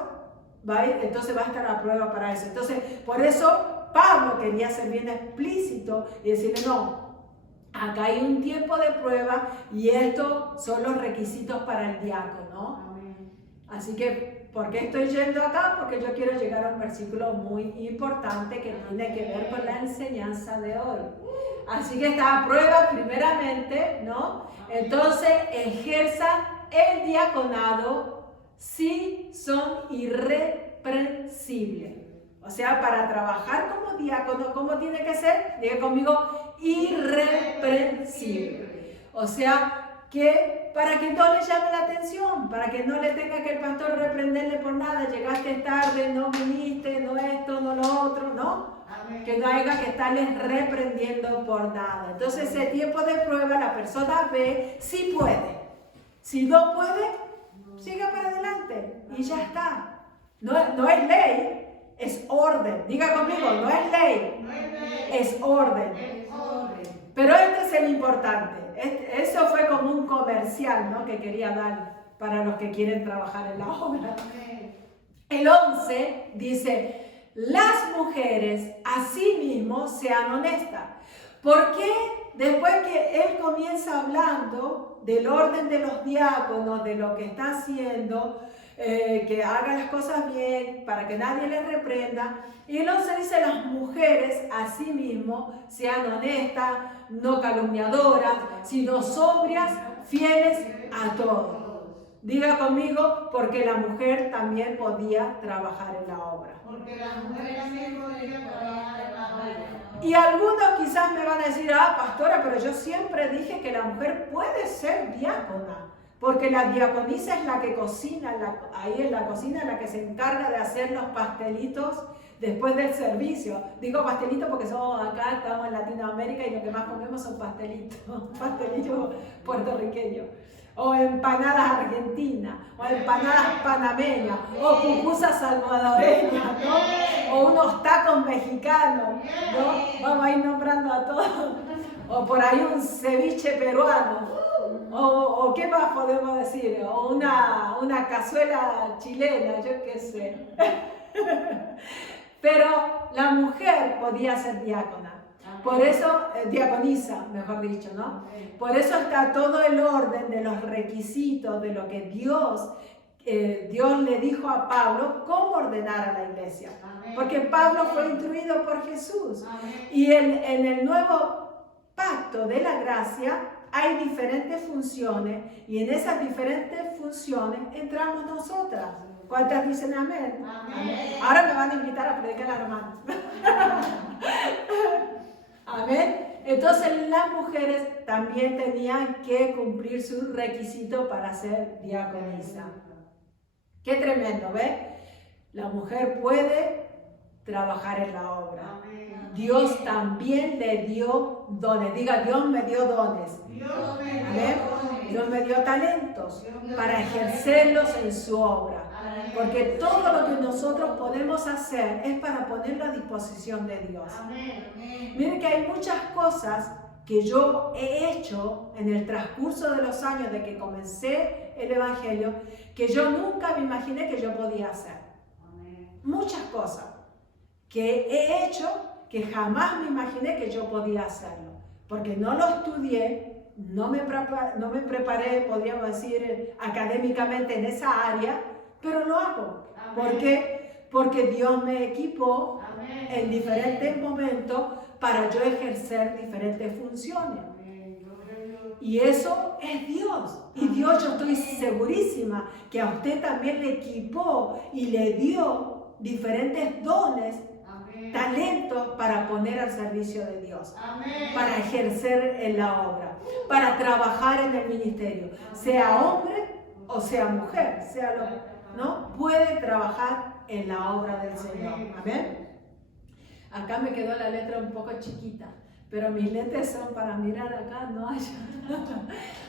entonces va a estar a prueba para eso. Entonces, por eso Pablo quería ser bien explícito y decirle, no, acá hay un tiempo de prueba y estos son los requisitos para el diácono. Así que, ¿por qué estoy yendo acá? Porque yo quiero llegar a un versículo muy importante que tiene que ver con la enseñanza de hoy. Así que está a prueba primeramente, ¿no? Entonces, ejerzan el diaconado si son irreprensibles. O sea, para trabajar como diácono, ¿cómo tiene que ser? Diga conmigo, irreprensible. O sea, que para que no le llame la atención, para que no le tenga que el pastor reprenderle por nada, llegaste tarde, no viniste, no esto, no lo otro, ¿no? Que no haya que estarles reprendiendo por nada. Entonces, ese tiempo de prueba, la persona ve si puede. Si no puede, siga para adelante y ya está. No es ley. Es orden. Diga conmigo, no es ley, es orden. Pero este es el importante. Eso fue como un comercial, ¿no? Que quería dar para los que quieren trabajar en la obra. El 11 dice, las mujeres asimismo sean honestas. Porque después que él comienza hablando del orden de los diáconos, de lo que está haciendo, que haga las cosas bien, para que nadie les reprenda. Y el 11 dice, las mujeres asimismo sean honestas, no calumniadoras, sino sobrias, fieles a todo. Diga conmigo, porque la mujer también podía trabajar en la obra. Porque la mujer también podía trabajar en la obra. Y algunos quizás me van a decir, pastora, pero yo siempre dije que la mujer puede ser diácona. Porque la diaconisa es la que cocina, ahí en la cocina es la que se encarga de hacer los pastelitos después del servicio. Digo pastelitos porque acá estamos en Latinoamérica y lo que más comemos son pastelitos, pastelitos puertorriqueños. o empanadas argentinas, o empanadas panameñas, o pupusas salvadoreñas, ¿no? O unos tacos mexicanos, ¿no? Vamos a ir nombrando a todos. O por ahí un ceviche peruano, o qué más podemos decir, o una cazuela chilena, yo qué sé. Pero la mujer podía ser diácona. Por eso, diaconisa, mejor dicho, ¿no? Por eso está todo el orden de los requisitos de lo que Dios le dijo a Pablo cómo ordenar a la iglesia. Porque Pablo fue instruido por Jesús. Y en el nuevo pacto de la gracia hay diferentes funciones y en esas diferentes funciones entramos nosotras. ¿Cuántas dicen amén? Amén. Ahora me van a invitar a predicar a las hermanas. Amén. Entonces las mujeres también tenían que cumplir sus requisitos para ser diaconisa. Qué tremendo, ¿ves? La mujer puede trabajar en la obra. Dios también le dio dones. Diga, Dios me dio dones. Amén. Dios me dio talentos para ejercerlos en su obra. Porque todo lo que nosotros podemos hacer es para ponerlo a disposición de Dios. Miren que hay muchas cosas que yo he hecho en el transcurso de los años de que comencé el Evangelio, que yo nunca me imaginé que yo podía hacer. Muchas cosas que he hecho que jamás me imaginé que yo podía hacerlo. Porque no lo estudié, no me preparé, podríamos decir, académicamente en esa área, pero lo hago. ¿Por qué? Porque Dios me equipó en diferentes momentos para yo ejercer diferentes funciones. Y eso es Dios. Y Dios, yo estoy segurísima que a usted también le equipó y le dio diferentes dones, talentos para poner al servicio de Dios, para ejercer en la obra, para trabajar en el ministerio, sea hombre o sea mujer, ¿no? Puede trabajar en la obra del Señor. Amén. Acá me quedó la letra un poco chiquita, pero mis lentes son para mirar acá, no hay.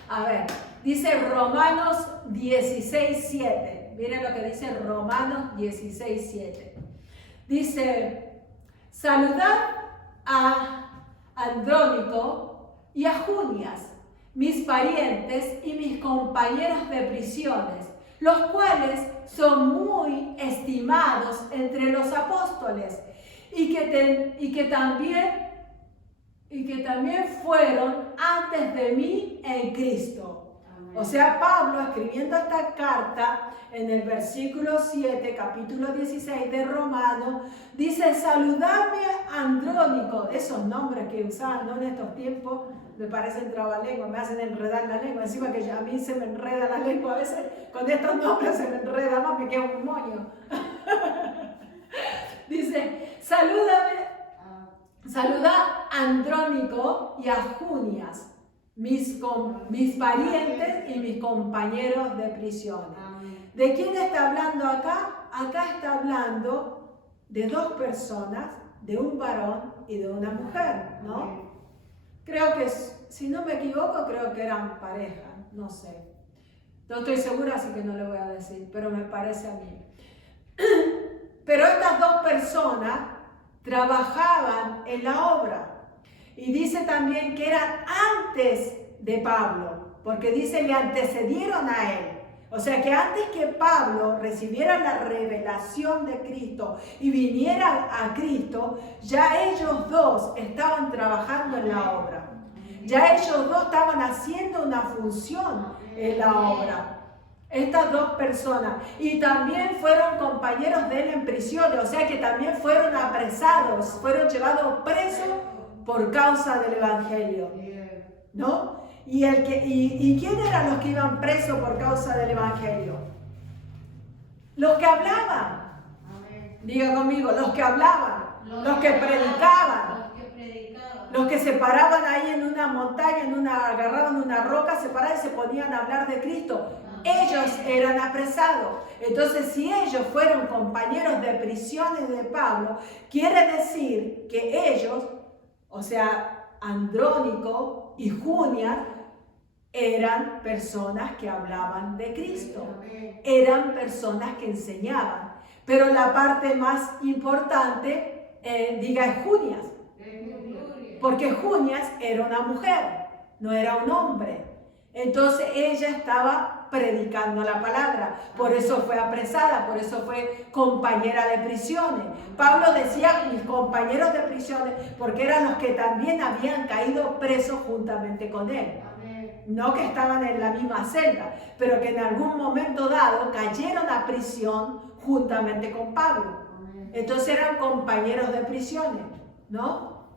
A ver, dice Romanos 16:7. Miren lo que dice Romanos 16:7. Dice, saludad a Andrónico y a Junias, mis parientes y mis compañeros de prisiones, los cuales son muy estimados entre los apóstoles y que también fueron antes de mí en Cristo. O sea, Pablo escribiendo esta carta en el versículo 7, capítulo 16 de Romanos, dice, saludadme a Andrónico. Esos nombres que usaban, ¿no? En estos tiempos me parecen trabalenguas, me hacen enredar la lengua. Encima que a mí se me enreda la lengua a veces, con estos nombres se me enreda más, me queda un moño. Dice, saluda a Andrónico y a Junias, mis parientes y mis compañeros de prisiones. ¿De quién está hablando acá? Acá está hablando de dos personas, de un varón y de una mujer, ¿no? Creo que, si no me equivoco, creo que eran pareja, no sé. No estoy segura, así que no le voy a decir, pero me parece a mí. Pero estas dos personas trabajaban en la obra. Y dice también que eran antes de Pablo, porque dice le antecedieron a él. O sea que antes que Pablo recibiera la revelación de Cristo y viniera a Cristo, ya ellos dos estaban trabajando en la obra. Ya ellos dos estaban haciendo una función en la obra. Estas dos personas. Y también fueron compañeros de él en prisiones. O sea que también fueron apresados, fueron llevados presos por causa del Evangelio. ¿No? ¿Y quién eran los que iban presos por causa del Evangelio? Los que hablaban. Diga conmigo, los que hablaban, los que predicaban, los que se paraban ahí en una montaña, agarraban una roca, se paraban y se ponían a hablar de Cristo. Ellos eran apresados. Entonces, si ellos fueron compañeros de prisiones de Pablo, quiere decir que ellos, o sea, Andrónico y Junia, eran personas que hablaban de Cristo, eran personas que enseñaban. Pero la parte más importante, es Junias, porque Junias era una mujer, no era un hombre. Entonces ella estaba predicando la palabra, por eso fue apresada, por eso fue compañera de prisiones. Pablo decía mis compañeros de prisiones porque eran los que también habían caído presos juntamente con él. No que estaban en la misma celda, pero que en algún momento dado cayeron a prisión juntamente con Pablo. Entonces eran compañeros de prisiones, ¿no?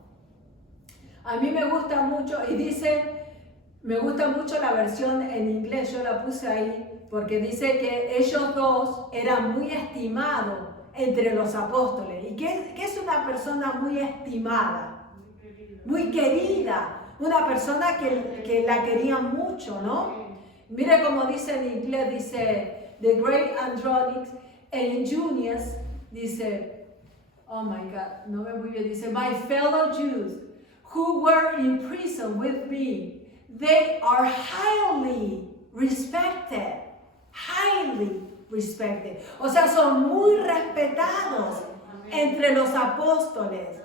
A mí me gusta mucho, y dice, me gusta mucho la versión en inglés, yo la puse ahí, porque dice que ellos dos eran muy estimados entre los apóstoles. ¿Y qué es una persona muy estimada? Muy querida. Una persona que la querían mucho, ¿no? Mire cómo dice en inglés, dice, The Great Andronics and Junius, dice, oh my God, no me muy bien, dice, My fellow Jews who were in prison with me, they are highly respected, o sea, son muy respetados entre los apóstoles.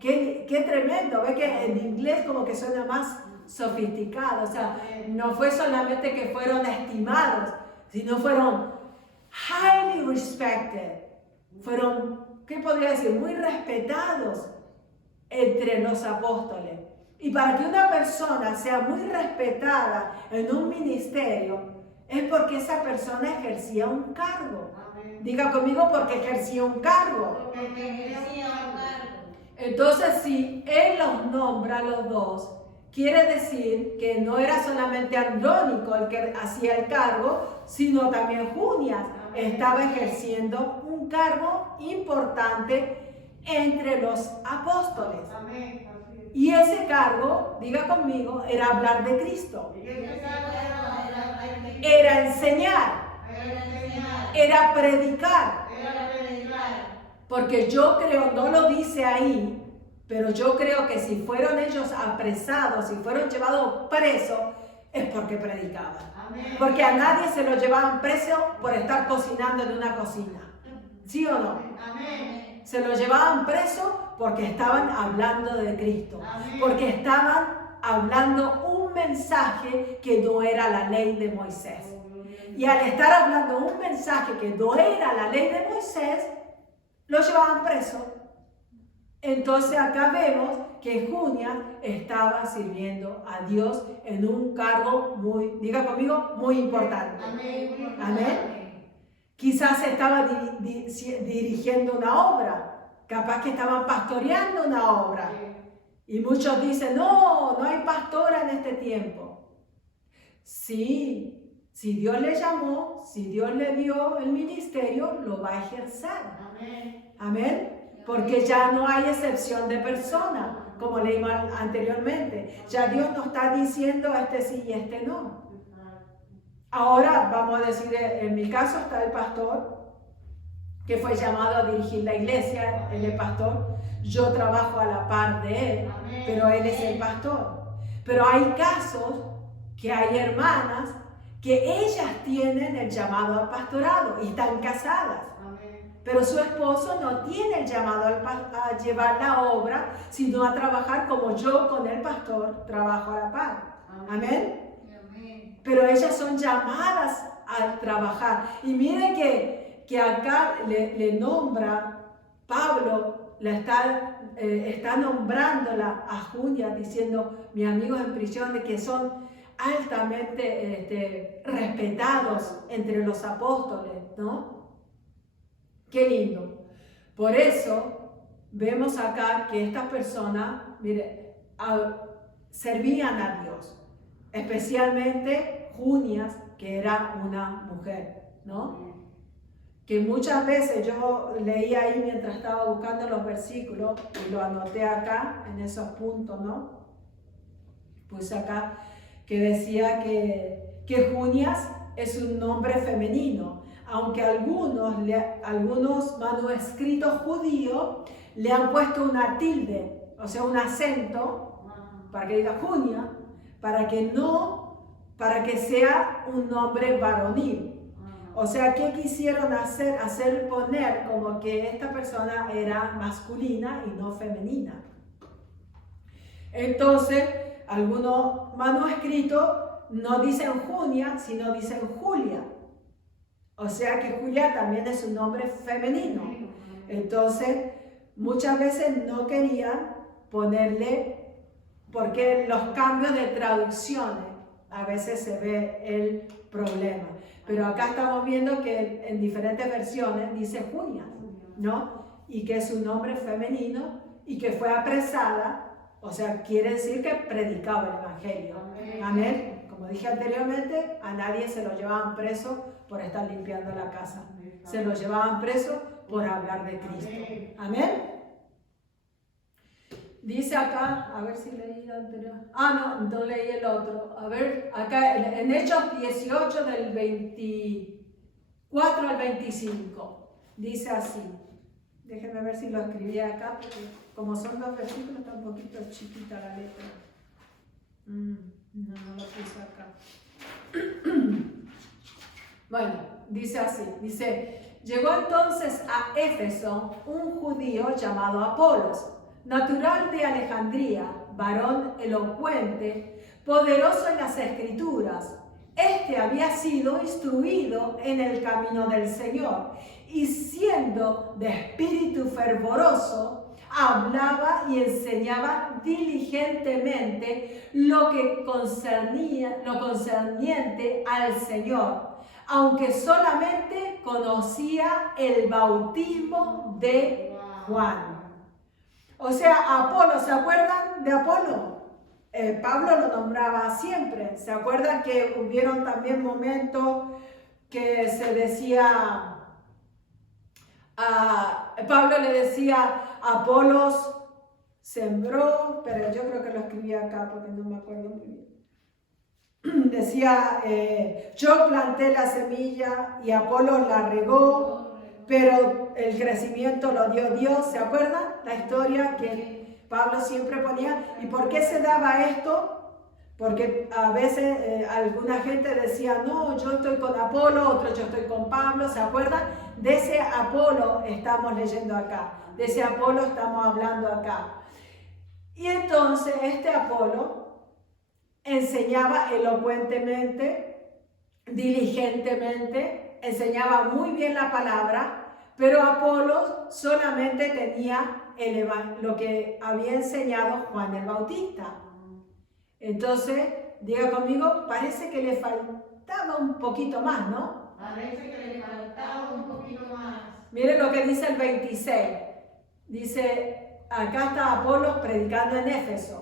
Qué tremendo, ve que en inglés como que suena más sofisticado, o sea, no fue solamente que fueron estimados, sino fueron highly respected, fueron, ¿qué podría decir? Muy respetados entre los apóstoles. Y para que una persona sea muy respetada en un ministerio, es porque esa persona ejercía un cargo. Diga conmigo, porque ejercía un cargo. Entonces, si él los nombra a los dos, quiere decir que no era solamente Andrónico el que hacía el cargo, sino también Junias estaba ejerciendo un cargo importante entre los apóstoles. Y ese cargo, diga conmigo, era hablar de Cristo. Era enseñar. Era predicar. Porque yo creo, no lo dice ahí, pero yo creo que si fueron ellos apresados, si fueron llevados presos, es porque predicaban. Porque a nadie se lo llevaban preso por estar cocinando en una cocina. ¿Sí o no? Se lo llevaban preso porque estaban hablando de Cristo. Porque estaban hablando un mensaje que no era la ley de Moisés. Y al estar hablando un mensaje que no era la ley de Moisés, lo llevaban preso. Entonces acá vemos que Junias estaba sirviendo a Dios en un cargo muy, diga conmigo, muy importante. Amén. Quizás estaba dirigiendo una obra, capaz que estaban pastoreando una obra. Y muchos dicen, no hay pastora en este tiempo. Sí, si Dios le llamó, si Dios le dio el ministerio, lo va a ejercer. Amén. Porque ya no hay excepción de persona, como leímos anteriormente. Ya Dios no está diciendo este sí y este no. Ahora vamos a decir, en mi caso está el pastor, que fue llamado a dirigir la iglesia, él es pastor. Yo trabajo a la par de él, pero él es el pastor. Pero hay casos que hay hermanas que ellas tienen el llamado al pastorado y están casadas. Pero su esposo no tiene el llamado a llevar la obra, sino a trabajar como yo con el pastor trabajo a la par. Amén. Pero ellas son llamadas a trabajar. Y miren que acá le nombra, Pablo está nombrándola a Junias, diciendo, mis amigos en prisión, de que son altamente respetados entre los apóstoles, ¿no? Qué lindo. Por eso vemos acá que estas personas, mire, servían a Dios, especialmente Junias, que era una mujer, ¿no? Que muchas veces yo leía ahí mientras estaba buscando los versículos y lo anoté acá en esos puntos, ¿no? Puse acá que decía que Junias es un nombre femenino. Aunque algunos manuscritos judíos le han puesto una tilde, o sea, un acento, para que diga Junia, para que no para que sea un nombre varonil. O sea, ¿qué quisieron hacer? Hacer poner como que esta persona era masculina y no femenina. Entonces, algunos manuscritos no dicen Junia, sino dicen Julia. O sea que Julia también es un nombre femenino. Entonces, muchas veces no querían ponerle, porque los cambios de traducciones, a veces se ve el problema. Pero acá estamos viendo que en diferentes versiones dice Junia, ¿no? Y que es un nombre femenino y que fue apresada, o sea, quiere decir que predicaba el Evangelio. Amén. Como dije anteriormente, a nadie se lo llevaban preso por estar limpiando la casa. Se lo llevaban preso por hablar de Cristo. Amén. Dice acá, a ver si leí el anterior. No leí el otro. A ver, acá en Hechos 18 del 24 al 25. Dice así. Déjenme ver si lo escribí acá, porque como son dos versículos está un poquito chiquita la letra. No lo puse acá. Bueno, dice así. Dice, llegó entonces a Éfeso un judío llamado Apolos, natural de Alejandría, varón elocuente, poderoso en las escrituras. Este había sido instruido en el camino del Señor y siendo de espíritu fervoroso, hablaba y enseñaba diligentemente lo concerniente al Señor, aunque solamente conocía el bautismo de Juan. O sea, Apolo, ¿se acuerdan de Apolo? Pablo lo nombraba siempre. ¿Se acuerdan que hubieron también momentos que se decía, Pablo le decía, Apolos sembró, pero yo creo que lo escribí acá porque no me acuerdo muy bien. Decía, yo planté la semilla y Apolos la regó, pero el crecimiento lo dio Dios. ¿Se acuerdan la historia que Pablo siempre ponía? ¿Y por qué se daba esto? Porque a veces alguna gente decía, no, yo estoy con Apolo, otro yo estoy con Pablo. ¿Se acuerdan? De ese Apolo estamos leyendo acá, de ese Apolo estamos hablando acá. Y entonces este Apolo enseñaba elocuentemente, diligentemente, enseñaba muy bien la palabra, pero Apolo solamente tenía lo que había enseñado Juan el Bautista. Entonces, diga conmigo, parece que le faltaba un poquito más, ¿no? Parece que le faltaba un poquito más. Miren lo que dice el 26. Dice, acá está Apolos predicando en Éfeso.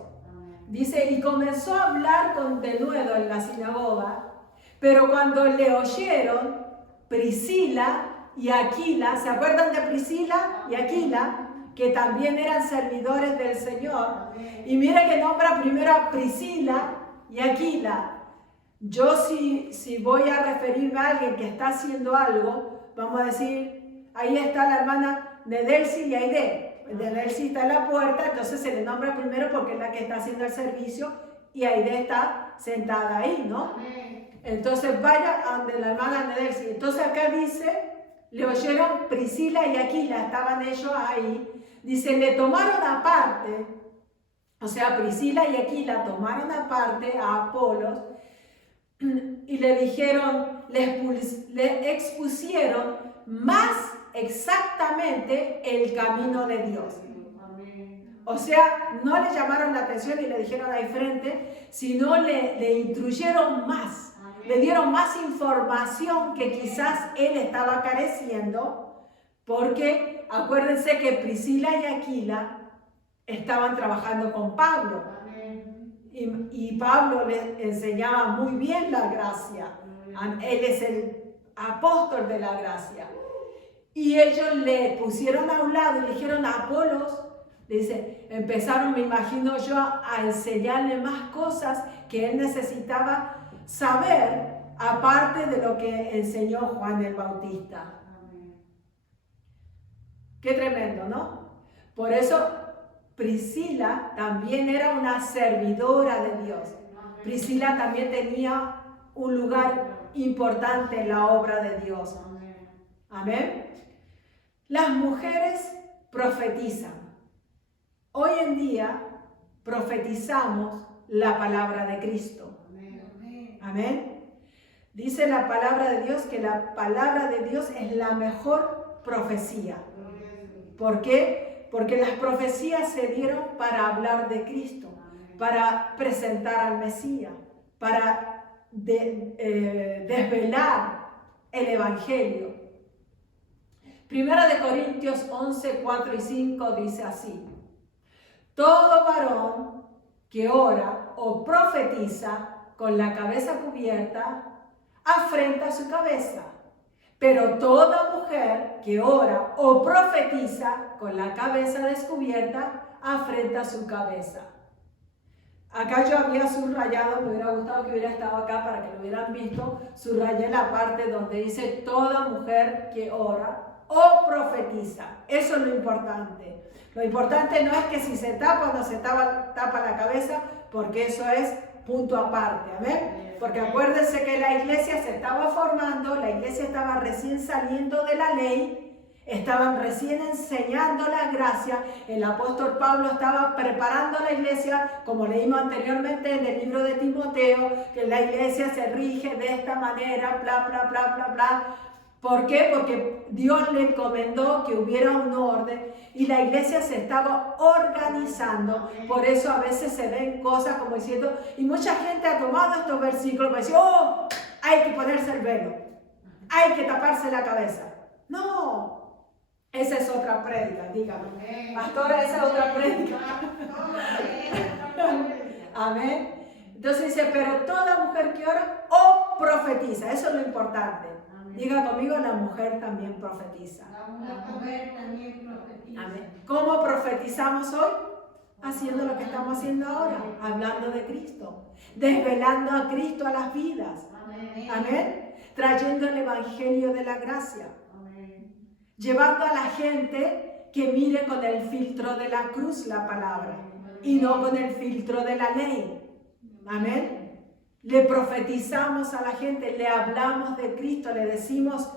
Dice, y comenzó a hablar con denuedo en la sinagoga, pero cuando le oyeron, Priscila y Aquila, ¿se acuerdan de Priscila y Aquila? Que también eran servidores del Señor. Y mire que nombra primero a Priscila y Aquila. Yo si voy a referirme a alguien que está haciendo algo, vamos a decir, ahí está la hermana Nedelsi y Aide. Nedelsi está en la puerta, entonces se le nombra primero porque es la que está haciendo el servicio y Aide está sentada ahí, ¿no? Entonces vaya donde la hermana Nedelsi. Entonces acá dice, le oyeron Priscila y Aquila, estaban ellos ahí. Dice, le tomaron aparte, o sea, Priscila y Aquila tomaron aparte a Apolos y le dijeron, le expusieron más exactamente el camino de Dios. O sea, no le llamaron la atención y le dijeron ahí frente, sino le instruyeron más, le dieron más información que quizás él estaba careciendo, porque acuérdense que Priscila y Aquila estaban trabajando con Pablo. Y Pablo les enseñaba muy bien la gracia. Él es el apóstol de la gracia. Y ellos le pusieron a un lado y le dijeron a Apolos, dice, empezaron, me imagino yo, a enseñarle más cosas que él necesitaba saber, aparte de lo que enseñó Juan el Bautista. Qué tremendo, ¿no? Por eso Priscila también era una servidora de Dios. Priscila también tenía un lugar importante en la obra de Dios. Amén. Las mujeres profetizan. Hoy en día profetizamos la palabra de Cristo. Amén. Dice la palabra de Dios que la palabra de Dios es la mejor profecía. ¿Por qué? Porque las profecías se dieron para hablar de Cristo, para presentar al Mesías, para desvelar el Evangelio. Primera de Corintios 11, 4 y 5 dice así: todo varón que ora o profetiza con la cabeza cubierta afrenta su cabeza, pero toda mujer que ora o profetiza con la cabeza descubierta afrenta su cabeza. Acá yo había subrayado, me hubiera gustado que hubiera estado acá para que lo hubieran visto, subrayé la parte donde dice toda mujer que ora o profetiza. Eso es lo importante. Lo importante no es que si se tapa o no se tapa la cabeza, porque eso es punto aparte, ¿amén? Porque acuérdense que la iglesia se estaba formando, la iglesia estaba recién saliendo de la ley, estaban recién enseñando la gracia. El apóstol Pablo estaba preparando la iglesia, como leímos anteriormente en el libro de Timoteo, que la iglesia se rige de esta manera, bla, bla, bla, bla, bla. ¿Por qué? Porque Dios le encomendó que hubiera un orden y la iglesia se estaba organizando. Por eso a veces se ven cosas como diciendo, y mucha gente ha tomado estos versículos para decir, oh, hay que ponerse el velo, hay que taparse la cabeza. No, esa es otra prédica, dígame. Pastora, esa es otra prédica. Amén. Entonces dice, pero toda mujer que ora o profetiza, eso es lo importante. Diga conmigo, la mujer también profetiza. La mujer también profetiza. Amén. ¿Cómo profetizamos hoy? Haciendo lo que estamos haciendo ahora, hablando de Cristo, desvelando a Cristo a las vidas. Amén. Trayendo el evangelio de la gracia. Amén. Llevando a la gente que mire con el filtro de la cruz la palabra y no con el filtro de la ley. Amén. Le profetizamos a la gente, le hablamos de Cristo, le decimos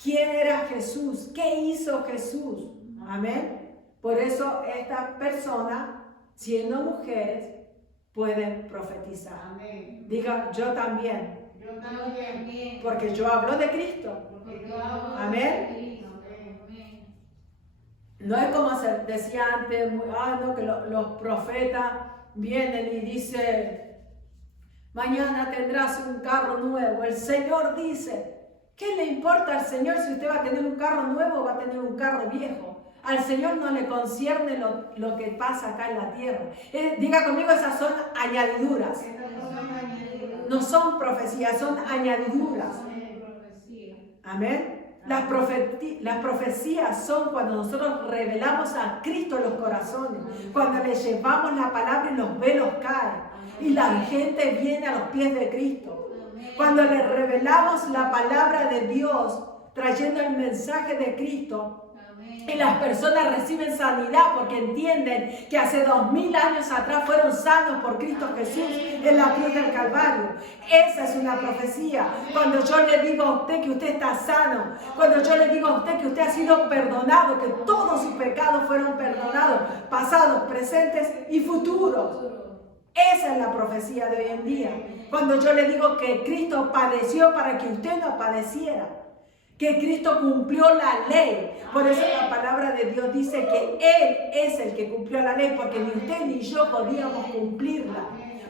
quién era Jesús, qué hizo Jesús. Amén. Por eso estas personas, siendo mujeres, pueden profetizar. Amén. Diga, yo también. Yo también. Porque yo hablo de Cristo. Amén. No es como se decía antes, no, que los profetas vienen y dicen, mañana tendrás un carro nuevo. El Señor dice, ¿qué le importa al Señor si usted va a tener un carro nuevo o va a tener un carro viejo? Al Señor no le concierne lo que pasa acá en la tierra. Diga conmigo, esas son añadiduras. No son profecías, son añadiduras. Amén. Las profecías son cuando nosotros revelamos a Cristo en los corazones, cuando le llevamos la palabra y los velos caen y la gente viene a los pies de Cristo. Cuando le revelamos la palabra de Dios, trayendo el mensaje de Cristo, y las personas reciben sanidad porque entienden que hace 2000 años atrás fueron sanos por Cristo Jesús en la cruz del Calvario. Esa es una profecía. Cuando yo le digo a usted que usted está sano, cuando yo le digo a usted que usted ha sido perdonado, que todos sus pecados fueron perdonados, pasados, presentes y futuros. Esa es la profecía de hoy en día. Cuando yo le digo que Cristo padeció para que usted no padeciera, que Cristo cumplió la ley. Por eso la palabra de Dios dice que Él es el que cumplió la ley, porque ni usted ni yo podíamos cumplirla.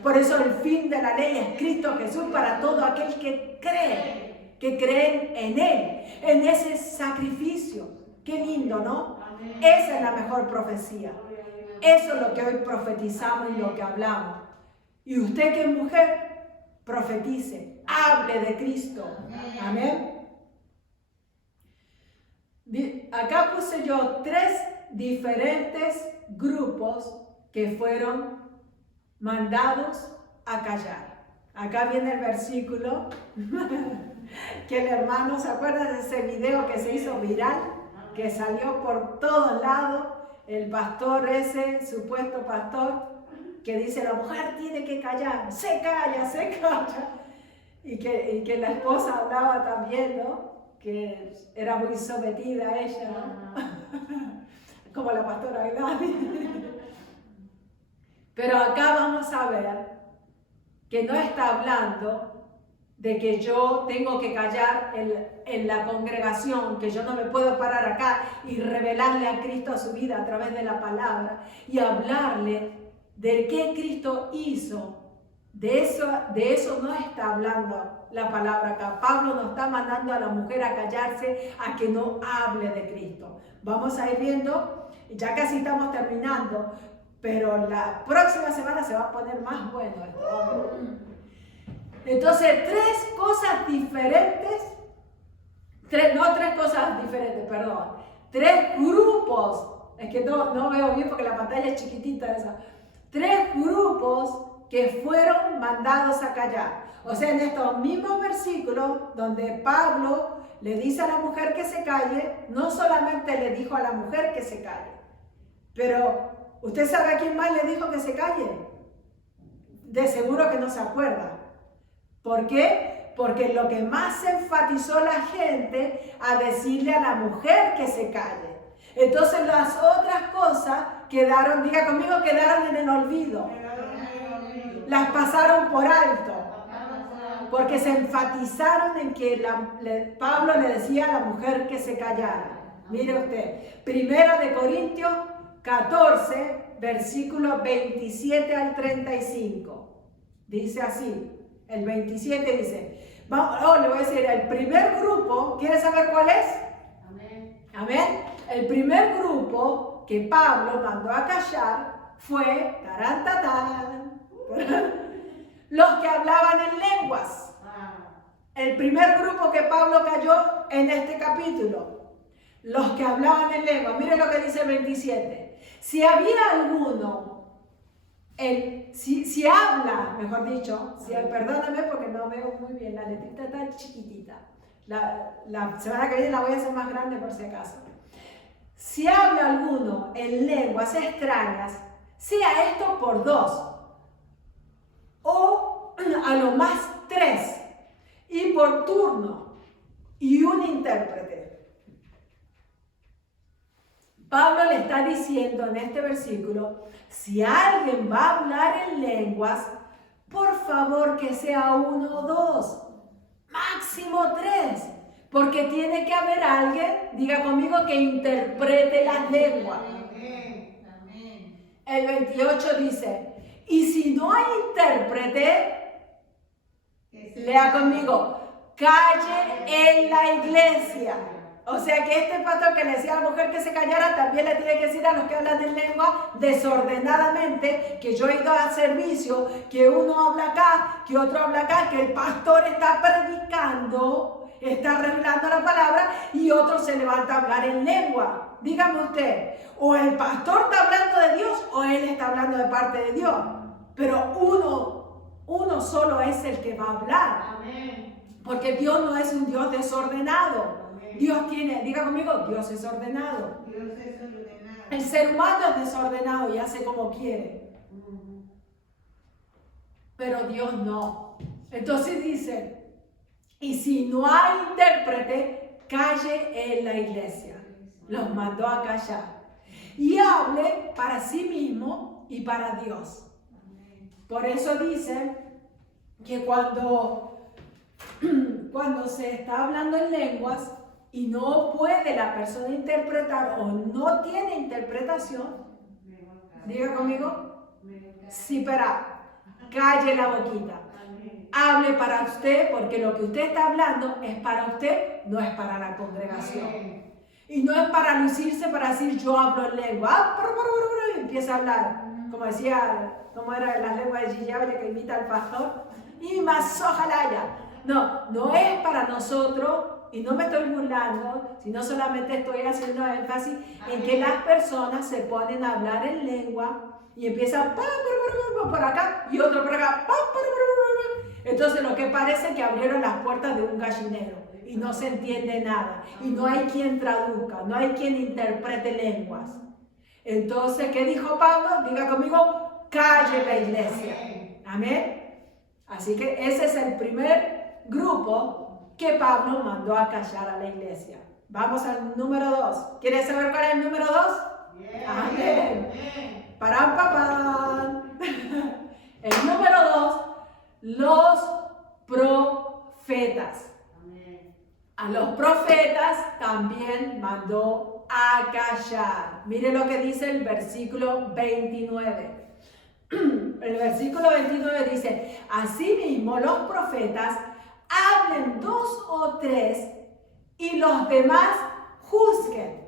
Por eso el fin de la ley es Cristo Jesús para todo aquel que creen en Él, en ese sacrificio. Qué lindo, ¿no? Esa es la mejor profecía. Eso es lo que hoy profetizamos y lo que hablamos. Y usted que es mujer, profetice, hable de Cristo. Amén. Acá puse yo 3 diferentes grupos que fueron mandados a callar. Acá viene el versículo que el hermano, ¿se acuerdan de ese video que se hizo viral? Que salió por todos lados, el pastor ese, supuesto pastor, que dice la mujer tiene que callar, se calla, se calla. y que la esposa hablaba también, ¿no? Que era muy sometida a ella, ¿no? Como la pastora Gladys. Pero acá vamos a ver que no está hablando de que yo tengo que callar en la congregación, que yo no me puedo parar acá y revelarle a Cristo a su vida a través de la palabra y hablarle de qué Cristo hizo. De eso no está hablando la palabra acá. Pablo no está mandando a la mujer a callarse, a que no hable de Cristo. Vamos a ir viendo, ya casi estamos terminando, pero la próxima semana se va a poner más bueno esto. Entonces, tres cosas diferentes, tres grupos, es que no veo bien porque la pantalla es chiquitita esa, tres grupos que fueron mandados a callar. O sea, en estos mismos versículos donde Pablo le dice a la mujer que se calle, no solamente le dijo a la mujer que se calle, pero ¿usted sabe a quién más le dijo que se calle? De seguro que no se acuerda. ¿Por qué? Porque lo que más se enfatizó la gente a decirle a la mujer que se calle. Entonces las otras cosas quedaron, diga conmigo, quedaron en el olvido. Las pasaron por alto. Porque se enfatizaron en que Pablo le decía a la mujer que se callara. Mire usted, 1 Corintios 14, versículos 27 al 35. Dice así. El 27 dice, le voy a decir, el primer grupo, ¿quiere saber cuál es? Amén. Amén. El primer grupo que Pablo mandó a callar fue, los que hablaban en lenguas. El primer grupo que Pablo cayó en este capítulo, los que hablaban en lenguas. Miren lo que dice el 27. Si había alguno, si habla, mejor dicho, perdóname porque no veo muy bien, la letrita está chiquitita. La semana que viene la voy a hacer más grande por si acaso. Si habla alguno en lenguas extrañas, sea esto por 2, o a lo más 3, y por turno, y un intérprete. Pablo le está diciendo en este versículo, si alguien va a hablar en lenguas, por favor que sea 1 o 2, máximo 3, porque tiene que haber alguien, diga conmigo, que interprete las lenguas. El 28 dice, y si no hay intérprete, lea conmigo, calle en la iglesia. O sea que este pastor que le decía a la mujer que se callara, también le tiene que decir a los que hablan en lengua desordenadamente, que yo he ido a servicio, que uno habla acá, que otro habla acá, que el pastor está predicando, está revelando la palabra y otro se levanta a hablar en lengua. Dígame usted, o el pastor está hablando de Dios o él está hablando de parte de Dios. Pero uno solo es el que va a hablar. Amén. Porque Dios no es un Dios desordenado. Dios tiene, diga conmigo, Dios es ordenado. Dios es ordenado. El ser humano es desordenado y hace como quiere. Pero Dios no. Entonces dice, y si no hay intérprete, calle en la iglesia. Los mandó a callar. Y hable para sí mismo y para Dios. Por eso dice que cuando se está hablando en lenguas, y no puede la persona interpretar o no tiene interpretación, diga conmigo, sí, pero calle la boquita. Hable para usted, porque lo que usted está hablando es para usted, no es para la congregación. Y no es para lucirse, para decir yo hablo en lengua. Y empieza a hablar, como decía, como era las lenguas de Gillable que imita al pastor. Y más ojalá ya. No es para nosotros. Y no me estoy burlando, sino solamente estoy haciendo énfasis en que las personas se ponen a hablar en lengua y empiezan por acá y otro por acá. Entonces lo que parece es que abrieron las puertas de un gallinero y no se entiende nada. Y no hay quien traduzca, no hay quien interprete lenguas. Entonces, ¿qué dijo Pablo? Diga conmigo, calle la iglesia. Amén. Así que ese es el primer grupo que Pablo mandó a callar a la iglesia. Vamos al número 2. ¿Quieres saber cuál es el número 2? Amén. Parán, papán. El número 2, los profetas. A los profetas también mandó a callar. Mire lo que dice el versículo 29. El versículo 29 dice: asimismo los profetas hablen 2 o 3 y los demás juzguen.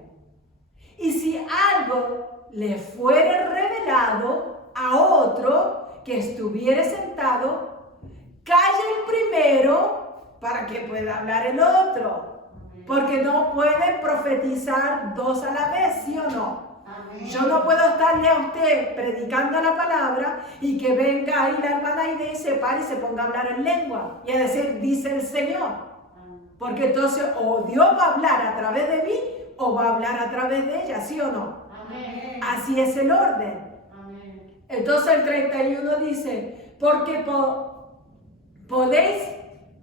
Y si algo le fuere revelado a otro que estuviere sentado, calle el primero para que pueda hablar el otro. Porque no pueden profetizar 2 a la vez, ¿sí o no? Amén. Yo no puedo estarle a usted predicando la palabra y que venga ahí la hermana Aide y se pare y se ponga a hablar en lengua y a decir, dice el Señor. Porque entonces o Dios va a hablar a través de mí o va a hablar a través de ella, ¿sí o no? Amén. Así es el orden. Amén. Entonces el 31 dice, porque podéis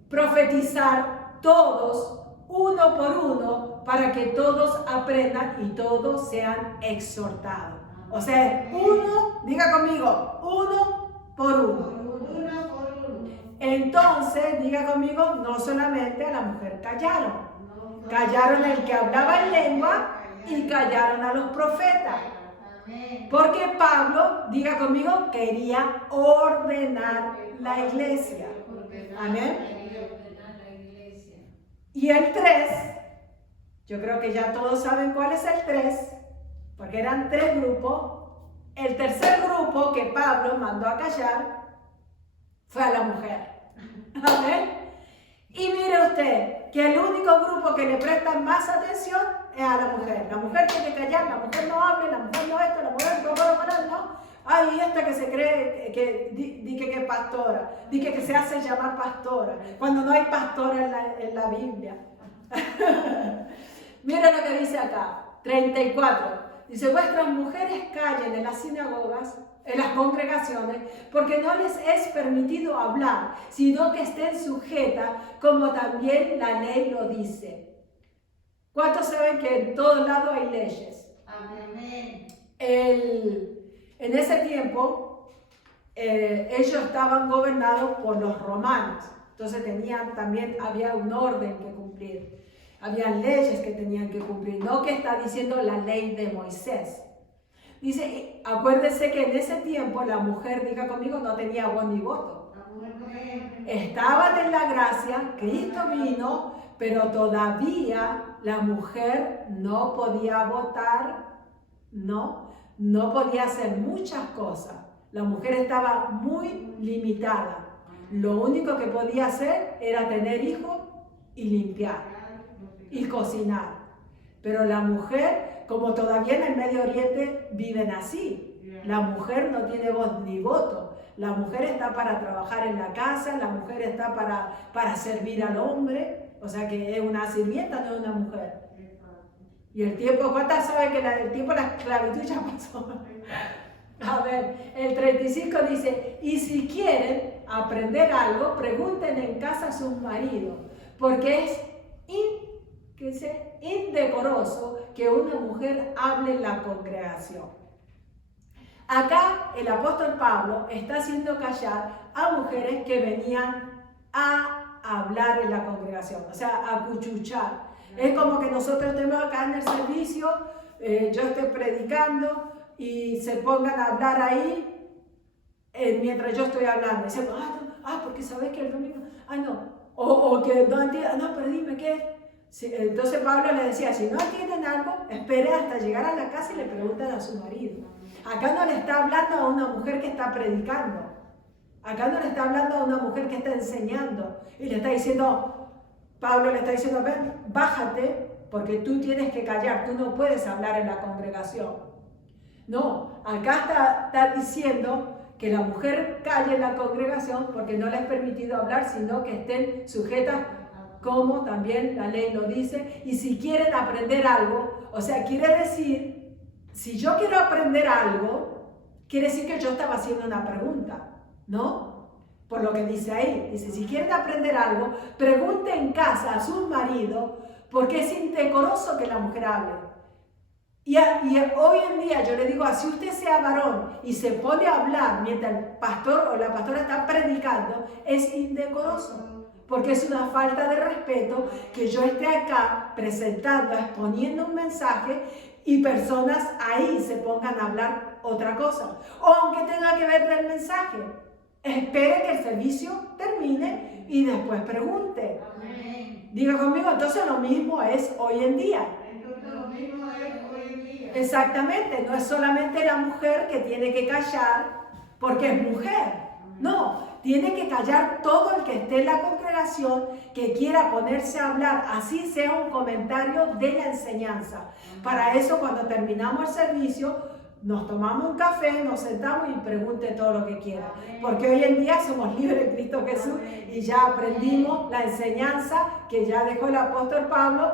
profetizar todos, uno por uno, para que todos aprendan y todos sean exhortados. O sea, uno, diga conmigo, uno por uno. Entonces, diga conmigo, no solamente a la mujer callaron. Callaron el que hablaba en lengua y callaron a los profetas. Porque Pablo, diga conmigo, quería ordenar la iglesia. Amén. Y el 3, yo creo que ya todos saben cuál es el 3, porque eran 3 grupos. El tercer grupo que Pablo mandó a callar fue a la mujer. Amén. Y mire usted que el único grupo que le presta más atención es a la mujer. La mujer tiene que callar, la mujer no hable, la mujer no esto, la mujer no. Ay, esta que se cree que es pastora, dice que se hace llamar pastora, cuando no hay pastora en la Biblia. Mira lo que dice acá, 34. Dice, vuestras mujeres callen en las sinagogas, en las congregaciones, porque no les es permitido hablar, sino que estén sujetas, como también la ley lo dice. ¿Cuántos saben que en todos lados hay leyes? Amén. En ese tiempo, ellos estaban gobernados por los romanos. Entonces había un orden que cumplir. Había leyes que tenían que cumplir. No que está diciendo la ley de Moisés. Dice, acuérdense que en ese tiempo la mujer, diga conmigo, no tenía voz ni voto. Estaban en la gracia, Cristo vino, pero todavía la mujer no podía votar, no podía hacer muchas cosas. La mujer estaba muy limitada. Lo único que podía hacer era tener hijos y limpiar y cocinar. Pero la mujer, como todavía en el Medio Oriente viven así, la mujer no tiene voz ni voto. La mujer está para trabajar en la casa, la mujer está para servir al hombre, o sea que es una sirvienta, no es una mujer. Y el tiempo, ¿cuántas saben que el tiempo de la esclavitud ya pasó? A ver, el 35 dice, y si quieren aprender algo, pregunten en casa a sus maridos, porque es indecoroso que una mujer hable en la congregación. Acá el apóstol Pablo está haciendo callar a mujeres que venían a hablar en la congregación, o sea, a cuchuchar. Es como que nosotros estemos acá en el servicio, yo estoy predicando y se pongan a hablar ahí mientras yo estoy hablando. Dicen, porque sabes que el domingo, o que no entiendan, pero dime qué. Sí, entonces Pablo le decía, si no entienden algo, espere hasta llegar a la casa y le preguntan a su marido. Acá no le está hablando a una mujer que está predicando. Acá no le está hablando a una mujer que está enseñando. Y le está diciendo, Pablo le está diciendo, ven, bájate, porque tú tienes que callar, tú no puedes hablar en la congregación. No, acá está diciendo que la mujer calle en la congregación porque no le es permitido hablar, sino que estén sujetas, como también la ley lo dice. Y si quieren aprender algo, o sea, quiere decir, si yo quiero aprender algo, quiere decir que yo estaba haciendo una pregunta, ¿no? por lo que dice ahí. Dice, si quieren aprender algo, pregunten en casa a sus maridos, porque es indecoroso que la mujer hable. Y hoy en día yo le digo, si usted sea varón y se pone a hablar mientras el pastor o la pastora está predicando, es indecoroso. Porque es una falta de respeto que yo esté acá presentando, exponiendo un mensaje y personas ahí se pongan a hablar otra cosa. O aunque tenga que ver del mensaje, espere que el servicio termine y después pregunte. Amén. Diga conmigo, entonces lo mismo es hoy en día. Entonces lo mismo es hoy en día. Exactamente, no es solamente la mujer que tiene que callar porque es mujer. No, tiene que callar todo el que esté en la congregación que quiera ponerse a hablar, así sea un comentario de la enseñanza. Para eso, cuando terminamos el servicio, nos tomamos un café, nos sentamos y pregunte todo lo que quiera. Porque hoy en día somos libres en Cristo Jesús y ya aprendimos la enseñanza que ya dejó el apóstol Pablo.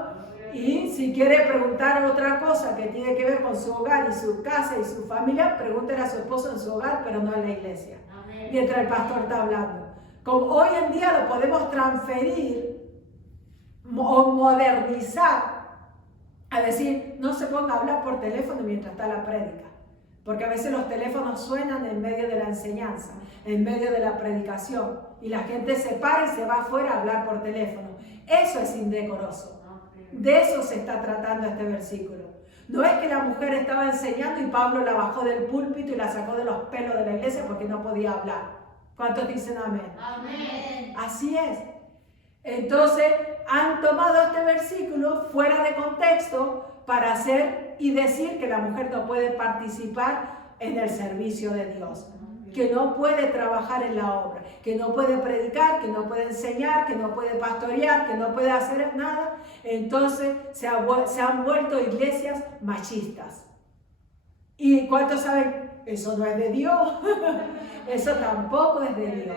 Y si quiere preguntar otra cosa que tiene que ver con su hogar y su casa y su familia, pregúntele a su esposo en su hogar, pero no en la iglesia. Mientras el pastor está hablando. Como hoy en día lo podemos transferir o modernizar a decir, no se ponga a hablar por teléfono mientras está la prédica. Porque a veces los teléfonos suenan en medio de la enseñanza, en medio de la predicación. Y la gente se para y se va afuera a hablar por teléfono. Eso es indecoroso. De eso se está tratando este versículo. No es que la mujer estaba enseñando y Pablo la bajó del púlpito y la sacó de los pelos de la iglesia porque no podía hablar. ¿Cuántos dicen amén? Amén. Así es. Entonces han tomado este versículo fuera de contexto para hacer y decir que la mujer no puede participar en el servicio de Dios, que no puede trabajar en la obra, que no puede predicar, que no puede enseñar, que no puede pastorear, que no puede hacer nada. Entonces se han vuelto iglesias machistas. ¿Y cuántos saben? Eso no es de Dios. Eso tampoco es de Dios.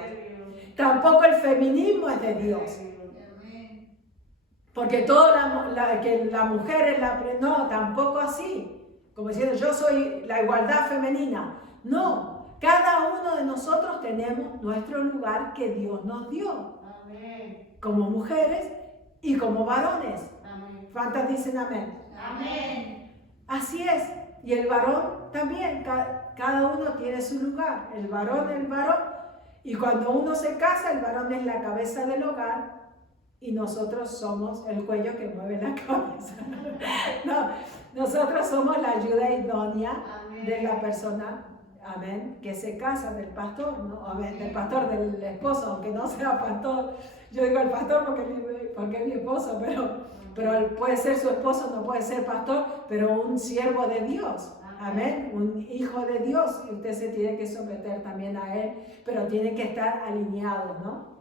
Tampoco el feminismo es de Dios. Porque que la mujer es la... No, tampoco así. Como diciendo, yo soy la igualdad femenina. No, cada uno de nosotros tenemos nuestro lugar que Dios nos dio. Amén. Como mujeres y como varones. Amén. ¿Cuántas dicen amén? Amén. Así es. Y el varón también, cada uno tiene su lugar. El varón. Y cuando uno se casa, el varón es la cabeza del hogar y nosotros somos el cuello que mueve la cabeza. No, nosotros somos la ayuda idónea de la persona, amén, que se casa, del pastor, ¿no? Amén, del pastor, del esposo, aunque no sea pastor. Yo digo el pastor porque es mi esposo, pero él puede ser su esposo, no puede ser pastor, pero un siervo de Dios. Amén, un hijo de Dios, y usted se tiene que someter también a él, pero tiene que estar alineados, ¿no?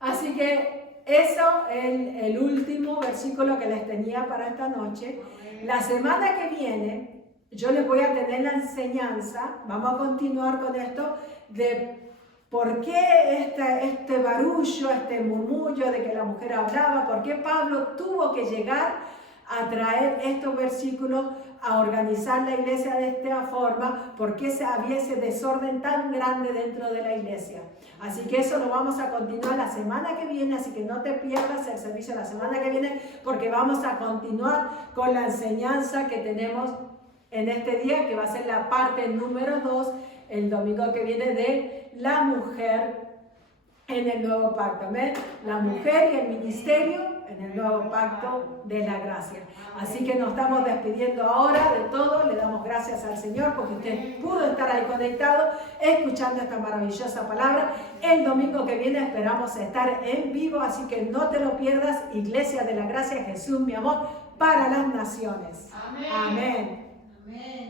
Así que eso es el último versículo que les tenía para esta noche. La semana que viene yo les voy a tener la enseñanza, vamos a continuar con esto, de por qué este barullo, este murmullo de que la mujer hablaba, por qué Pablo tuvo que llegar a traer estos versículos, a organizar la iglesia de esta forma, por qué había ese desorden tan grande dentro de la iglesia. Así que eso lo vamos a continuar la semana que viene, así que no te pierdas el servicio la semana que viene, porque vamos a continuar con la enseñanza que tenemos en este día, que va a ser la parte número 2, el domingo que viene, de la mujer en el nuevo pacto. ¿Amén? La mujer y el ministerio en el nuevo pacto de la gracia. Así que nos estamos despidiendo ahora de todo. Le damos gracias al Señor porque usted pudo estar ahí conectado escuchando esta maravillosa palabra. El domingo que viene esperamos estar en vivo, así que no te lo pierdas. Iglesia de la Gracia, Jesús mi amor, para las naciones. Amén. Amén. Amén.